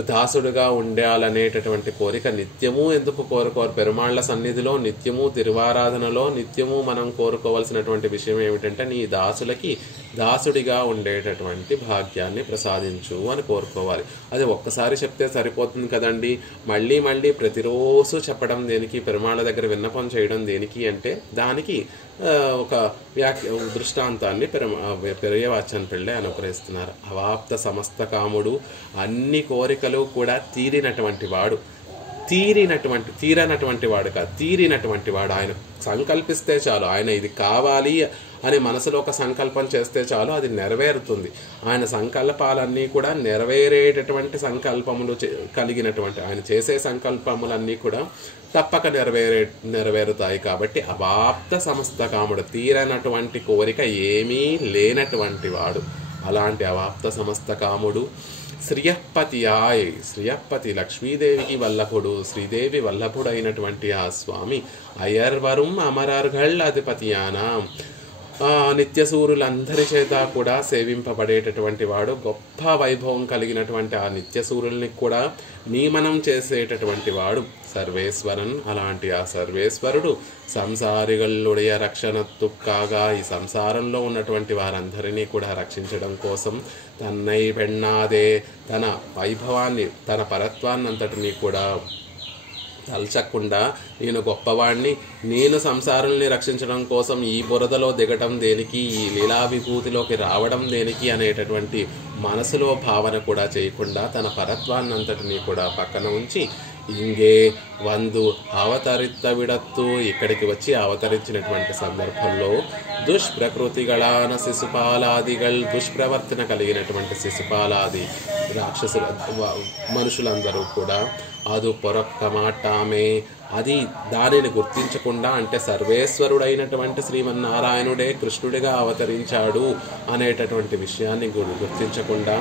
దాసుడుగా ఉండాలనేటటువంటి కోరిక నిత్యము ఎందుకు కోరుకోరు? పెరుమాళ్ల సన్నిధిలో నిత్యము, తిరువారాధనలో నిత్యము మనం కోరుకోవాల్సినటువంటి విషయం ఏమిటంటే నీ దాసులకి దాసుడిగా ఉండేటటువంటి భాగ్యాన్ని ప్రసాదించు అని కోరుకోవాలి. అది ఒక్కసారి చెప్తే సరిపోతుంది కదండి, మళ్ళీ మళ్ళీ ప్రతిరోజు చెప్పడం దేనికి? పెరుమాళ్ల దగ్గర విన్నపం చేయడం దేనికి అంటే దానికి ఒక దృష్టాంతాన్ని పెరియవాచన్ పిళ్ళే అనుగ్రహిస్తున్నారు. అవాప్త సమస్త కాముడు, అన్ని కోరికలు కూడా తీరినటువంటి వాడు, తీరనటువంటి వాడు కాదు, తీరినటువంటి వాడు. ఆయన సంకల్పిస్తే చాలు, ఆయన ఇది కావాలి అని మనసులో ఒక సంకల్పం చేస్తే చాలు, అది నెరవేరుతుంది. ఆయన సంకల్పాలన్నీ కూడా నెరవేరేటటువంటి సంకల్పములు కలిగినటువంటి, ఆయన చేసే సంకల్పములన్నీ కూడా తప్పక నెరవేరుతాయి. కాబట్టి అవాప్త సమస్త కాముడు, తీరనటువంటి కోరిక ఏమీ లేనటువంటి వాడు. అలాంటి అవాప్త సమస్త కాముడు శ్రియపతి లక్ష్మీదేవికి వల్లభుడు, శ్రీదేవి వల్లభుడు అయినటువంటి ఆ స్వామి అయర్వరుం అమరర్గళ్ అధిపతియానా, నిత్యసూరులందరి చేత కూడా సేవింపబడేటటువంటి వాడు, గొప్ప వైభవం కలిగినటువంటి ఆ నిత్యసూరుల్ని కూడా నియమనం చేసేటటువంటి వాడు సర్వేశ్వరన్. అలాంటి ఆ సర్వేశ్వరుడు సంసారిగళ్ళుடைய రక్షణత్తుక్కాగా, ఈ సంసారంలో ఉన్నటువంటి వారందరినీ కూడా రక్షించడం కోసం తన్నై పెన్నాదే, తన వైభవాన్ని, తన పరత్వాన్ని అంతటినీ కూడా తలచకుండా నేను గొప్పవాణ్ణి, నేను సంసారాన్ని రక్షించడం కోసం ఈ బురదలో దిగటం దేనికి, ఈ లీలా విభూతిలోకి రావడం దేనికి అనేటటువంటి మనసులో భావన కూడా చేయకుండా తన పరత్వాన్నంతటినీ కూడా పక్కన ఉంచి ఇంగే వందు అవతరిత విడత్తు, ఇక్కడికి వచ్చి అవతరించినటువంటి సందర్భంలో దుష్ప్రకృతిగళాన శిశుపాలాదిగల్, దుష్ప్రవర్తన కలిగినటువంటి శిశుపాలాది రాక్షసుల మనుషులందరూ కూడా అది పొరొక్క మాటామే, అది దానిని గుర్తించకుండా, అంటే సర్వేశ్వరుడైనటువంటి శ్రీమన్నారాయణుడే కృష్ణుడిగా అవతరించాడు అనేటటువంటి విషయాన్ని గుర్తించకుండా,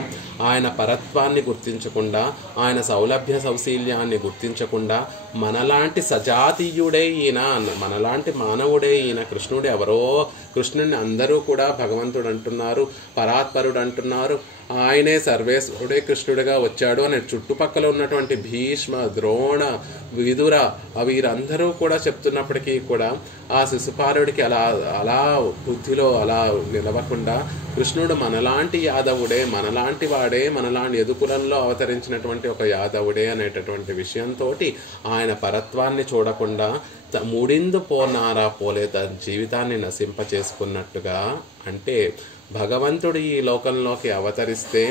ఆయన పరత్వాన్ని గుర్తించకుండా, ఆయన సౌలభ్య సౌశీల్యాన్ని గుర్తించకుండా, మనలాంటి సజాతీయుడే ఈయన, మనలాంటి మానవుడే ఈయన, కృష్ణుడు ఎవరో, కృష్ణుడిని అందరూ కూడా భగవంతుడు అంటున్నారు, పరాత్పరుడు అంటున్నారు, ఆయనే సర్వేశ్వరుడే కృష్ణుడిగా వచ్చాడు అనే చుట్టుపక్కల ఉన్నటువంటి భీష్మ, ద్రోణ, విదుర వీరందరూ కూడా చెప్తున్నప్పటికీ కూడా ఆ శిశుపాలుడికి అలా బుద్ధిలో అలా నిలవకుండా కృష్ణుడు మనలాంటి యాదవుడే, మనలాంటి వాడే, మనలాంటి యదుకులంలో అవతరించినటువంటి ఒక యాదవుడే అనేటటువంటి విషయంతో ఆయన పరత్వాన్ని చూడకుండా ముడిందు పోనారా పోలే, తన జీవితాన్ని నశింపచేసుకున్నట్టుగా. అంటే భగవంతుడు ఈ లోకంలోకి అవతరిస్తే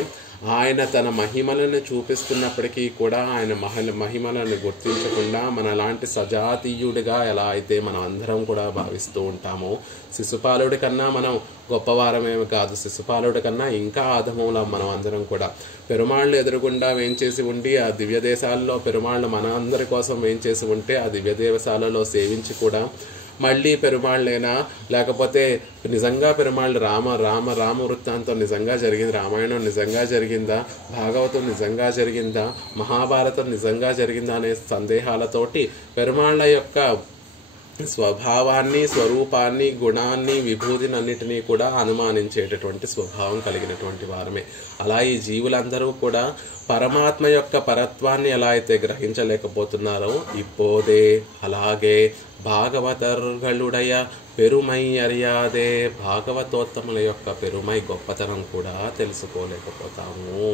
ఆయన తన మహిమలను చూపిస్తున్నప్పటికీ కూడా ఆయన మహిమలను గుర్తించకుండా మనలాంటి సజాతీయుడిగా ఎలా అయితే మనం అందరం కూడా భావిస్తూ ఉంటామో, శిశుపాలుడి కన్నా మనం గొప్పవారమేమి కాదు, శిశుపాలుడి కన్నా ఇంకా ఆధములం మనం అందరం కూడా. పెరుమాళ్ళు ఎదురుగుండా వేంచేసి ఉండి ఆ దివ్య దేశాల్లో పెరుమాళ్ళు మన అందరి కోసం వేంచేసి ఉంటే ఆ దివ్య దేశాలలో సేవించి కూడా మళ్ళీ పెరుమాళ్ళేనా, లేకపోతే నిజంగా పెరుమాళ్ళు రామ వృత్తాంతం నిజంగా జరిగింది, రామాయణం నిజంగా జరిగిందా, భాగవతం నిజంగా జరిగిందా, మహాభారతం నిజంగా జరిగిందా అనే సందేహాలతోటి పెరుమాళ్ళ యొక్క స్వభావాన్ని, స్వరూపాన్ని, గుణాన్ని, విభూతిని అన్నిటినీ కూడా అనుమానించేటటువంటి స్వభావం కలిగినటువంటి వారమే. అలా ఈ జీవులందరూ కూడా పరమాత్మ యొక్క పరత్వాన్ని ఎలా అయితే గ్రహించలేకపోతున్నారో ఇప్పోదే అలాగే భాగవతర్గళుడయ పెరుమై అరియాదే, భాగవతోత్తముల యొక్క పెరుమై గొప్పతనం కూడా తెలుసుకోలేకపోతాము.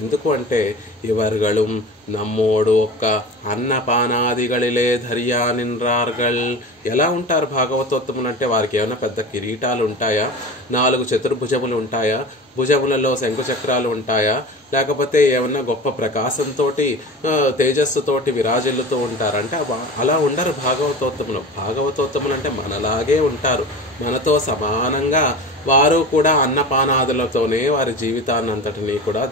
ఎందుకు అంటే ఇవర్గళం నమ్మోడు ఒక్క అన్నపానాదిகளிலே ధర్యా నిన్రార్గల్. ఎలా ఉంటారు భాగవతోత్తములు అంటే వారికి ఏమైనా పెద్ద కిరీటాలు ఉంటాయా, 4 చతుర్భుజములు ఉంటాయా, భుజములలో శంకుచక్రాలు ఉంటాయా, లేకపోతే ఏమన్నా గొప్ప ప్రకాశంతో తేజస్సుతోటి విరాజిల్లుతూ ఉంటారంటే అలా ఉండరు భాగవతోత్తములు. భాగవతోత్తములు అంటే మనలాగే ఉంటారు, మనతో సమానంగా వారు కూడా అన్నపానాదులతోనే వారి జీవితాన్ని అంతటినీ కూడా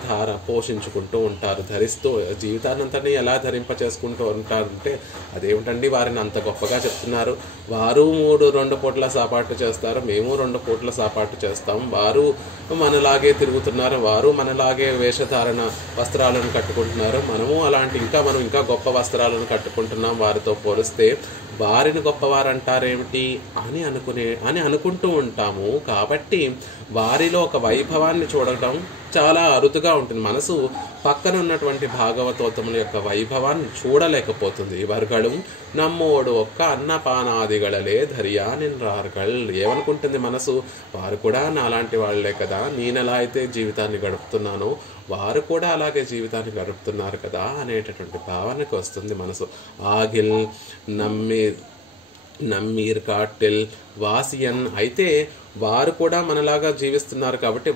పోషించుకుంటూ ఉంటారు, ధరిస్తూ జీవితాన్ని అంతటినీ ఎలా ధరింప చేసుకుంటూ ఉంటారంటే అదేమిటండి వారిని అంత గొప్పగా చెప్తున్నారు. వారు 2 పూట్ల సాపాటు చేస్తారు, మేము 2 పూట్ల సాపాటు చేస్తాం, వారు మనలాగే తిరుగుతున్నారు, వారు మనలాగే వేషధారణ వస్త్రాలను కట్టుకుంటున్నారు, మనం ఇంకా గొప్ప వస్త్రాలను కట్టుకుంటున్నాం వారితో పోలిస్తే, వారిని గొప్పవారంటారేమిటి అని అనుకుంటూ ఉంటాము. కాబట్టి వారిలో ఒక వైభవాన్ని చూడటం చాలా అరుదుగా ఉంటుంది. మనసు పక్కన ఉన్నటువంటి భాగవతోత్తముల యొక్క వైభవాన్ని చూడలేకపోతుంది. ఇవర్గళం నమ్మోడు ఒక్క అన్నపానాదిಗಳೇ ధర్యా నిన్రార్గల్. ఏమనుకుంటుంది మనసు, వారు కూడా నాలాంటి వాళ్లే కదా, నేనెలా అయితే జీవితాన్ని గడుపుతున్నానో వారు కూడా అలాగే జీవితాన్ని గడుపుతున్నారు కదా అనేటటువంటి భావనకు వస్తుంది మనసు. ఆగిల్ నమ్మీర్ కాటిల్ వాసియన్. అయితే వారు కూడా మనలాగా జీవిస్తున్నారు కాబట్టి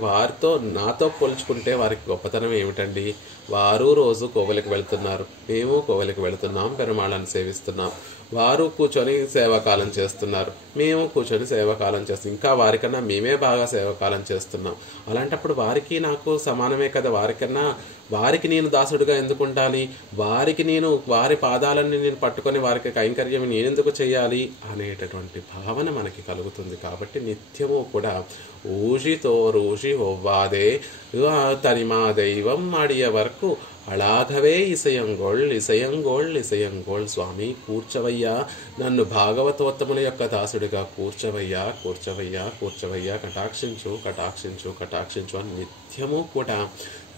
నాతో పోల్చుకుంటే వారికి గొప్పతనం ఏమిటండి, వారు రోజు కోవెలకు వెళ్తున్నారు, మేము కోవెలకు వెళుతున్నాం, పెరుమాళను సేవిస్తున్నాం, వారు కూర్చొని సేవాకాలం చేస్తున్నారు, మేము కూర్చొని సేవాకాలం చేస్తున్నాం, ఇంకా వారికన్నా మేమే బాగా సేవాకాలం చేస్తున్నాం. అలాంటప్పుడు వారికి నాకు సమానమే కదా, వారికి నేను దాసుడుగా ఎందుకు ఉండాలి, వారి పాదాలన్నీ నేను పట్టుకొని వారికి కైంకర్యం నేనెందుకు చేయాలి అనేటటువంటి భావన మనకి కలుగుతుంది. కాబట్టి నిత్యము కూడా ఊషి ఒవ్వాదే తనిమా దైవం ఆడియ వరకు అలాగవే ఇసయంగోళ్ స్వామి కూర్చవయ్యా, నన్ను భాగవతోత్తముల యొక్క దాసుడిగా కూర్చవయ్యా, కటాక్షించు అని నిత్యము కూడా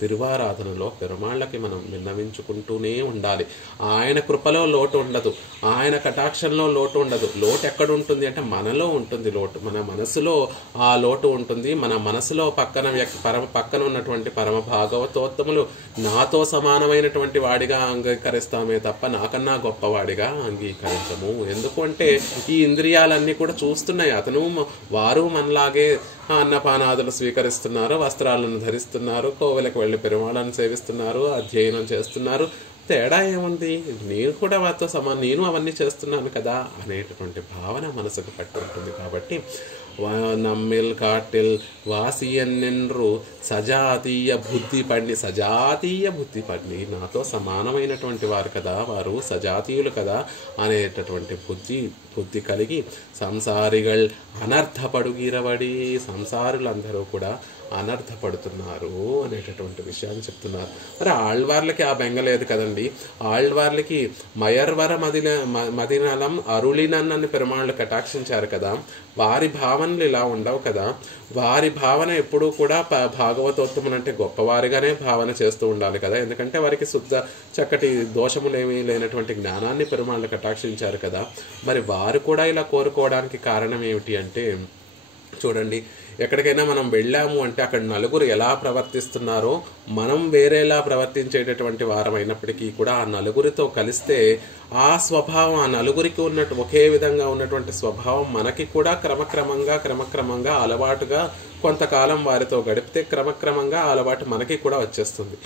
తిరువారాధనలో పెరుమాళ్ళకి మనం విన్నవించుకుంటూనే ఉండాలి. ఆయన కృపలో లోటు ఉండదు, ఆయన కటాక్షంలో లోటు ఉండదు. లోటు ఎక్కడ ఉంటుంది అంటే మనలో ఉంటుంది లోటు, మన మనసులో ఆ లోటు ఉంటుంది. మన మనసులో పక్కన ఉన్నటువంటి పరమ భాగవతోత్తములు నాతో సమానమైనటువంటి వాడిగా అంగీకరిస్తామే తప్ప నాకన్నా గొప్పవాడిగా అంగీకరించము. ఎందుకు అంటే ఈ ఇంద్రియాలన్నీ కూడా చూస్తున్నాయి, వారు మనలాగే అన్నపానాదులు స్వీకరిస్తున్నారు, వస్త్రాలను ధరిస్తున్నారు, కోవెలకు వెళ్ళి పెరుమాళను సేవిస్తున్నారు, అధ్యయనం చేస్తున్నారు. తేడా ఏముంది, నేను కూడా వారితో నేను అవన్నీ చేస్తున్నాను కదా అనేటటువంటి భావన మనసుకు పట్టి ఉంటుంది. కాబట్టి నమ్మిల్ కాటిల్ వాసియన్నెన్రు సజాతీయ బుద్ధి పండి నాతో సమానమైనటువంటి వారు కదా, వారు సజాతీయులు కదా అనేటటువంటి బుద్ధి కలిగి సంసారిగల్ అనర్థపడుగిరబడి, సంసారులందరూ కూడా అనర్థపడుతున్నారు అనేటటువంటి విషయాన్ని చెప్తున్నారు. మరి ఆళ్వార్లకి ఆ బెంగ లేదు కదండి. ఆళ్వార్లకి మయర్వర మదినలం అరుళినన్నని పెరుమాళ్ళు కటాక్షించారు కదా, వారి భావనలు ఇలా ఉండవు కదా. వారి భావన ఎప్పుడూ కూడా భాగవతోత్తములు అంటే గొప్పవారిగానే భావన చేస్తూ ఉండాలి కదా. ఎందుకంటే వారికి చక్కటి దోషములేమీ లేనటువంటి జ్ఞానాన్ని పెరుమాళ్ళు కటాక్షించారు కదా. మరి వారు కూడా ఇలా కోరుకోవడానికి కారణం ఏమిటి అంటే, చూడండి, ఎక్కడికైనా మనం వెళ్ళాము అంటే అక్కడ నలుగురు ఎలా ప్రవర్తిస్తున్నారో మనం వేరేలా ప్రవర్తించేటటువంటి వారమైనప్పటికీ కూడా ఆ నలుగురితో కలిస్తే ఆ స్వభావం, ఆ నలుగురికి ఒకే విధంగా ఉన్నటువంటి స్వభావం మనకి కూడా క్రమక్రమంగా అలవాటుగా కొంతకాలం వారితో గడిపితే క్రమక్రమంగా ఆ అలవాటు మనకి కూడా వచ్చేస్తుంది.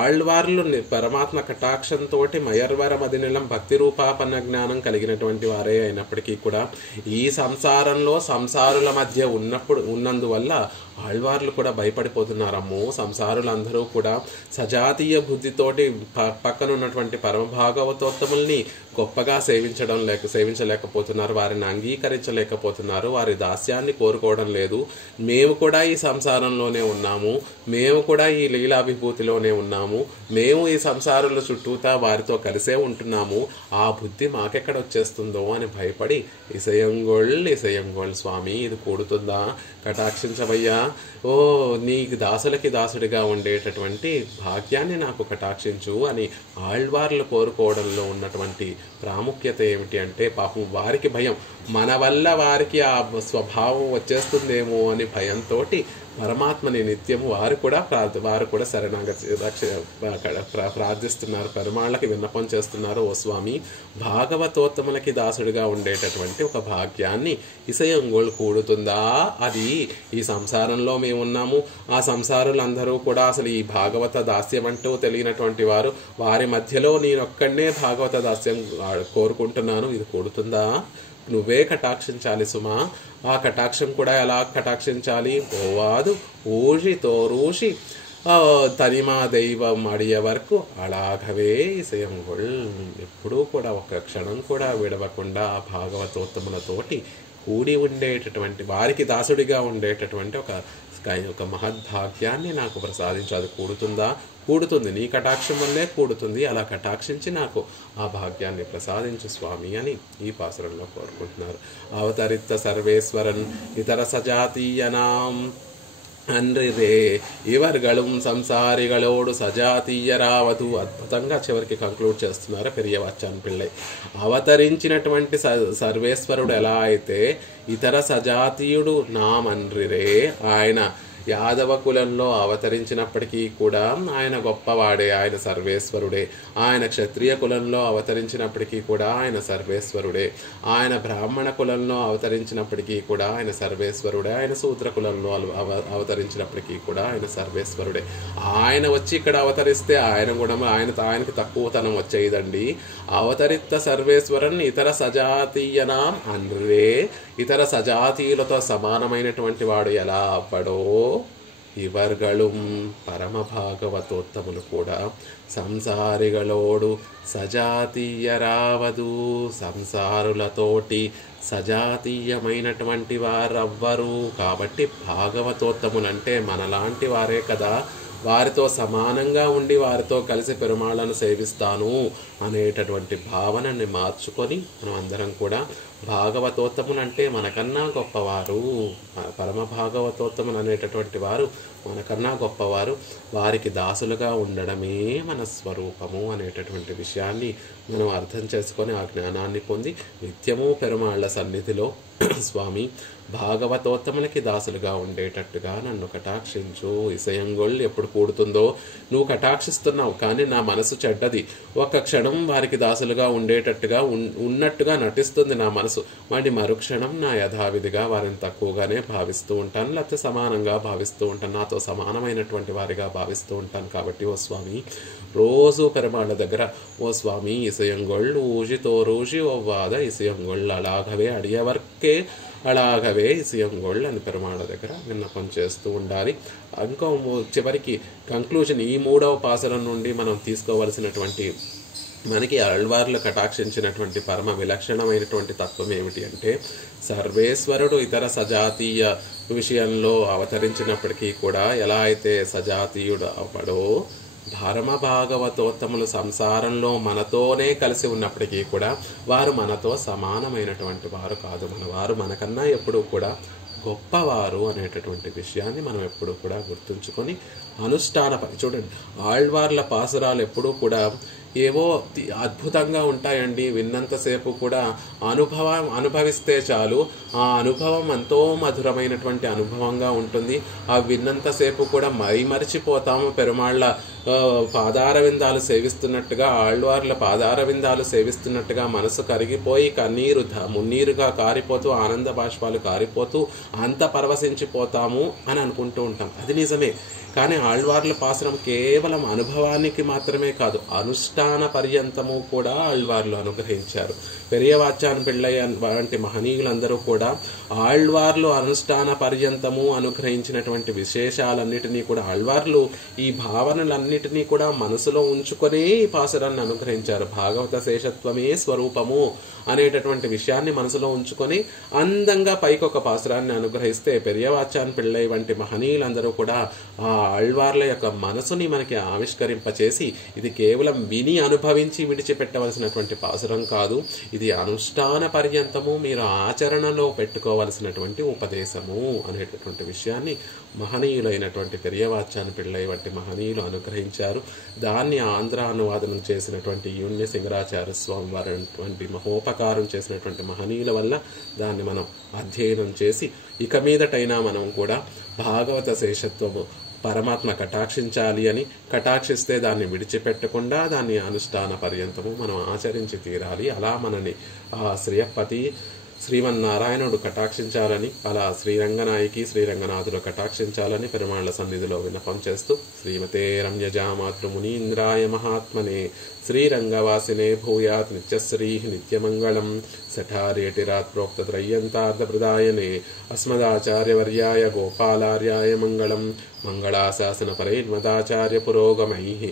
ఆళ్వార్లు పరమాత్మ కటాక్షంతో మయర్వరమది నిలం భక్తి రూపాపన్న జ్ఞానం కలిగినటువంటి వారే అయినప్పటికీ కూడా ఈ సంసారంలో సంసారుల మధ్య ఉన్నందువల్ల ఆళ్వార్లు కూడా భయపడిపోతున్నారమ్మో. సంసారులందరూ కూడా సజాతీయ బుద్ధితోటి పక్కన ఉన్నటువంటి పరమభాగవతోత్తముల్ని గొప్పగా సేవించలేకపోతున్నారు, వారిని అంగీకరించలేకపోతున్నారు, వారి దాస్యాన్ని కోరుకోవడం లేదు. మేము కూడా ఈ సంసారంలోనే ఉన్నాము, మేము కూడా ఈ లీలాభిభూతిలోనే ఉన్నాము, మేము ఈ సంసారుల చుట్టూతా వారితో కలిసే ఉంటున్నాము, ఆ బుద్ధి మాకెక్కడ వచ్చేస్తుందో అని భయపడి ఇసయంగొళ్ స్వామి ఇది కూడుతుందా, కటాక్షించవయ్యా, ఓ నీకు దాసులకి దాసుడిగా ఉండేటటువంటి భాగ్యాన్ని నాకు కటాక్షించు అని ఆళ్వార్లు కోరుకోవడంలో ఉన్నటువంటి ప్రాముఖ్యత ఏమిటి అంటే, పాపం వారికి భయం, మన వల్ల వారికి ఆ స్వభావం వచ్చేస్తుందేమో అని భయంతో పరమాత్మని నిత్యము వారు కూడా ప్రార్థిస్తున్నారు, పెరుమాళ్ళకి విన్నపం చేస్తున్నారు. ఓ స్వామి, భాగవతోత్తములకి దాసుడిగా ఉండేటటువంటి ఒక భాగ్యాన్ని ఇసయంగోళ్ళు కూడుతుందా? అది ఈ సంసారంలో మేమున్నాము, ఆ సంసారులందరూ కూడా అసలు ఈ భాగవత దాస్యం అంటూ తెలియనటువంటి వారు, వారి మధ్యలో నేనొక్కడే భాగవత దాస్యం కోరుకుంటున్నాను, ఇది కూడుతుందా? నువ్వే కటాక్షించాలి సుమా. ఆ కటాక్షం కూడా ఎలా కటాక్షించాలి? ఓవాదు ఊషి తోరూషి తనిమా దైవం అడియ వరకు అలాగవే ఇసయంగొళ్. ఎప్పుడూ కూడా ఒక క్షణం కూడా విడవకుండా భాగవతోత్తములతోటి కూడి ఉండేటటువంటి వారికి దాసుడిగా ఉండేటటువంటి ఒక మహద్భాగ్యాన్ని నాకు ప్రసాదించు. అది కూడుతుందా? కూడుతుంది, నీ కటాక్షం వల్లే కూడుతుంది. అలా కటాక్షించి నాకు ఆ భాగ్యాన్ని ప్రసాదించు స్వామి అని ఈ పాసురంలో కోరుకుంటున్నారు. అవతరిత సర్వేశ్వరన్ ఇతర సజాతీయనాం అన్రిరే ఇవర్గళం సంసారిகளோடு సజాతీయరావదు. అద్భుతంగా చివరికి కంక్లూడ్ చేస్తున్నారు పెరియవాచాన్ పిళ్ళై. అవతరించినటువంటి సర్వేశ్వరుడు ఎలా అయితే ఇతర సజాతీయుడు నామన్రిరే, ఆయన యాదవ కులంలో అవతరించినప్పటికీ కూడా ఆయన గొప్పవాడే, ఆయన సర్వేశ్వరుడే. ఆయన క్షత్రియ కులంలో అవతరించినప్పటికీ కూడా ఆయన సర్వేశ్వరుడే. ఆయన బ్రాహ్మణ కులంలో అవతరించినప్పటికీ కూడా ఆయన సర్వేశ్వరుడే. ఆయన శూద్ర కులంలో అవతరించినప్పటికీ కూడా ఆయన సర్వేశ్వరుడే. ఆయన వచ్చి ఇక్కడ అవతరిస్తే ఆయన కూడా ఆయనకి తక్కువతనం వచ్చేదండి. అవతరిత సర్వేశ్వరన్ ఇతర సజాతీయనాం అన్రే, ఇతర సజాతీయులతో సమానమైనటువంటి వాడు ఎలా అవ్వడో ఇవర్గళం పరమ భాగవతోత్తములు కూడా సంసారిகளோடு సజాతీయరావదు. సంసారులతోటి సజాతీయమైనటువంటి వారవ్వరు. కాబట్టి భాగవతోత్తములంటే మనలాంటి వారే కదా, వారితో సమానంగా ఉండి వారితో కలిసి పెరుమాళ్ళను సేవిస్తాను అనేటటువంటి భావనని మార్చుకొని మనం అందరం కూడా భాగవతోత్తములు అంటే మనకన్నా గొప్పవారు, పరమ భాగవతోత్తములు అనేటటువంటి వారు మనకన్నా గొప్పవారు, వారికి దాసులుగా ఉండడమే మన స్వరూపము అనేటటువంటి విషయాన్ని మనం అర్థం చేసుకొని ఆ జ్ఞానాన్ని పొంది నిత్యము పెరుమాళ్ళ సన్నిధిలో స్వామి భాగవతోత్తములకి దాసులుగా ఉండేటట్టుగా నన్ను కటాక్షించు. ఇసయంగొళ్ళు ఎప్పుడు కూడుతుందో నువ్వు కటాక్షిస్తున్నావు, కానీ నా మనసు చెడ్డది. ఒక క్షణం వారికి దాసులుగా ఉండేటట్టుగా ఉన్నట్టుగా నటిస్తుంది నా మనసు, వాటి మరుక్షణం నా యథావిధిగా వారిని తక్కువగానే భావిస్తూ ఉంటాను, లేకపోతే సమానంగా భావిస్తూ ఉంటాను, నాతో సమానమైనటువంటి వారిగా భావిస్తూ ఉంటాను. కాబట్టి ఓ స్వామి, రోజు పెరుమాళ్ళ దగ్గర ఓ స్వామి ఇసయంగొళ్ళు ఊజి తోరూజి ఓ వాద ఇసయంగొళ్ళు అలాగవే అడియవర్కే అలాగవే ఇసయంగొళ్ళు అని పెరుమాళ్ళ దగ్గర విన్నపం చేస్తూ ఉండాలి. ఇంకో చివరికి కంక్లూజన్ ఈ 3వ పాసురం నుండి మనం తీసుకోవలసినటువంటి మనకి ఆళ్వార్లు కటాక్షించినటువంటి పరమ విలక్షణమైనటువంటి తత్వం ఏమిటి అంటే, సర్వేశ్వరుడు ఇతర సజాతీయ విషయంలో అవతరించినప్పటికీ కూడా ఎలా అయితే సజాతీయుడు అవ్వడో, పరమ భాగవతోత్తములు సంసారంలో మనతోనే కలిసి ఉన్నప్పటికీ కూడా వారు మనతో సమానమైనటువంటి వారు కాదు. వారు మనకన్నా ఎప్పుడూ కూడా గొప్పవారు అనేటటువంటి విషయాన్ని మనం ఎప్పుడూ కూడా గుర్తుంచుకొని చూడండి, ఆళ్వార్ల పాసురాలు ఎప్పుడూ కూడా ఏవో అద్భుతంగా ఉంటాయండి. విన్నంతసేపు కూడా అనుభవిస్తే చాలు, ఆ అనుభవం ఎంతో మధురమైనటువంటి అనుభవంగా ఉంటుంది. ఆ విన్నంతసేపు కూడా మరిచిపోతాము. పెరుమాళ్ళ పాదారవిందాలు సేవిస్తున్నట్టుగా, ఆళ్వార్ల పాదారవిందాలు సేవిస్తున్నట్టుగా మనసు కరిగిపోయి మున్నీరుగా కారిపోతూ, ఆనంద బాష్పాలు కారిపోతూ అంత పరవశించిపోతాము అని అనుకుంటూ ఉంటాం. అది నిజమే. కానీ ఆళ్వార్ల పాసనం కేవలం అనుభవానికి మాత్రమే కాదు, అనుష్ఠాన పర్యంతము కూడా ఆళ్వార్లు అనుగ్రహించారు. పెరియవాచాన్ పిళ్ళయ్య వంటి మహనీయులందరూ కూడా ఆళ్వార్లు అనుష్ఠాన పర్యంతము అనుగ్రహించినటువంటి విశేషాలన్నిటినీ కూడా, ఆళ్వార్లు ఈ భావనలన్నిటినీ కూడా మనసులో ఉంచుకొనే ఈ పాసురాన్ని అనుగ్రహించారు. భాగవత శేషత్వమే స్వరూపము అనేటటువంటి విషయాన్ని మనసులో ఉంచుకొని అందంగా పైకొక పాసురాన్ని అనుగ్రహిస్తే, పెరియవాచాన్ పిళ్ళయ్య వంటి మహనీయులందరూ కూడా ఆ ఆళ్వార్ల యొక్క మనసుని మనకి ఆవిష్కరింపచేసి, ఇది కేవలం విని అనుభవించి విడిచిపెట్టవలసినటువంటి పాసురం కాదు, ఇది అనుష్ఠాన పర్యంతము మీరు ఆచరణలో పెట్టుకోవలసినటువంటి ఉపదేశము అనేటటువంటి విషయాన్ని మహనీయులైనటువంటి పెరియవాచాన్ పిళ్ళయ్య వంటి మహనీయులు అనుగ్రహించారు. దాన్ని ఆంధ్ర అనువాదనం చేసినటువంటి యూన్య సింగరాచార్య స్వామి వారి వంటి మహోపకారం చేసినటువంటి మహనీయుల వల్ల దాన్ని మనం అధ్యయనం చేసి, ఇక మీదటైనా మనం కూడా భాగవత శేషత్వము పరమాత్మ కటాక్షించాలి అని, కటాక్షిస్తే దాన్ని విడిచిపెట్టకుండా దాన్ని అనుష్ఠాన పర్యంతము మనం ఆచరించి తీరాలి. అలా మనని ఆ శ్రీయపతి శ్రీమన్నారాయణుడు కటాక్షించాలని, అలా శ్రీరంగనాయకి శ్రీరంగనాథుడు కటాక్షించాలని పెరుమాళ్ల సన్నిధిలో విన్నపం చేస్తూ, శ్రీమతే రమ్యజామాతృమునీంద్రాయ మహాత్మనే శ్రీరంగవాసినే భూయాత్ నిత్యశ్రీ నిత్యమంగళం. సఠార్యేటిరాత్ ప్రోక్తత్రయ్యంతార్థప్రదాయనే అస్మదాచార్యవర్యాయ గోపాలార్యాయ మంగళం. మంగళాశాసన పరైర్మదాచార్య పురోగమైః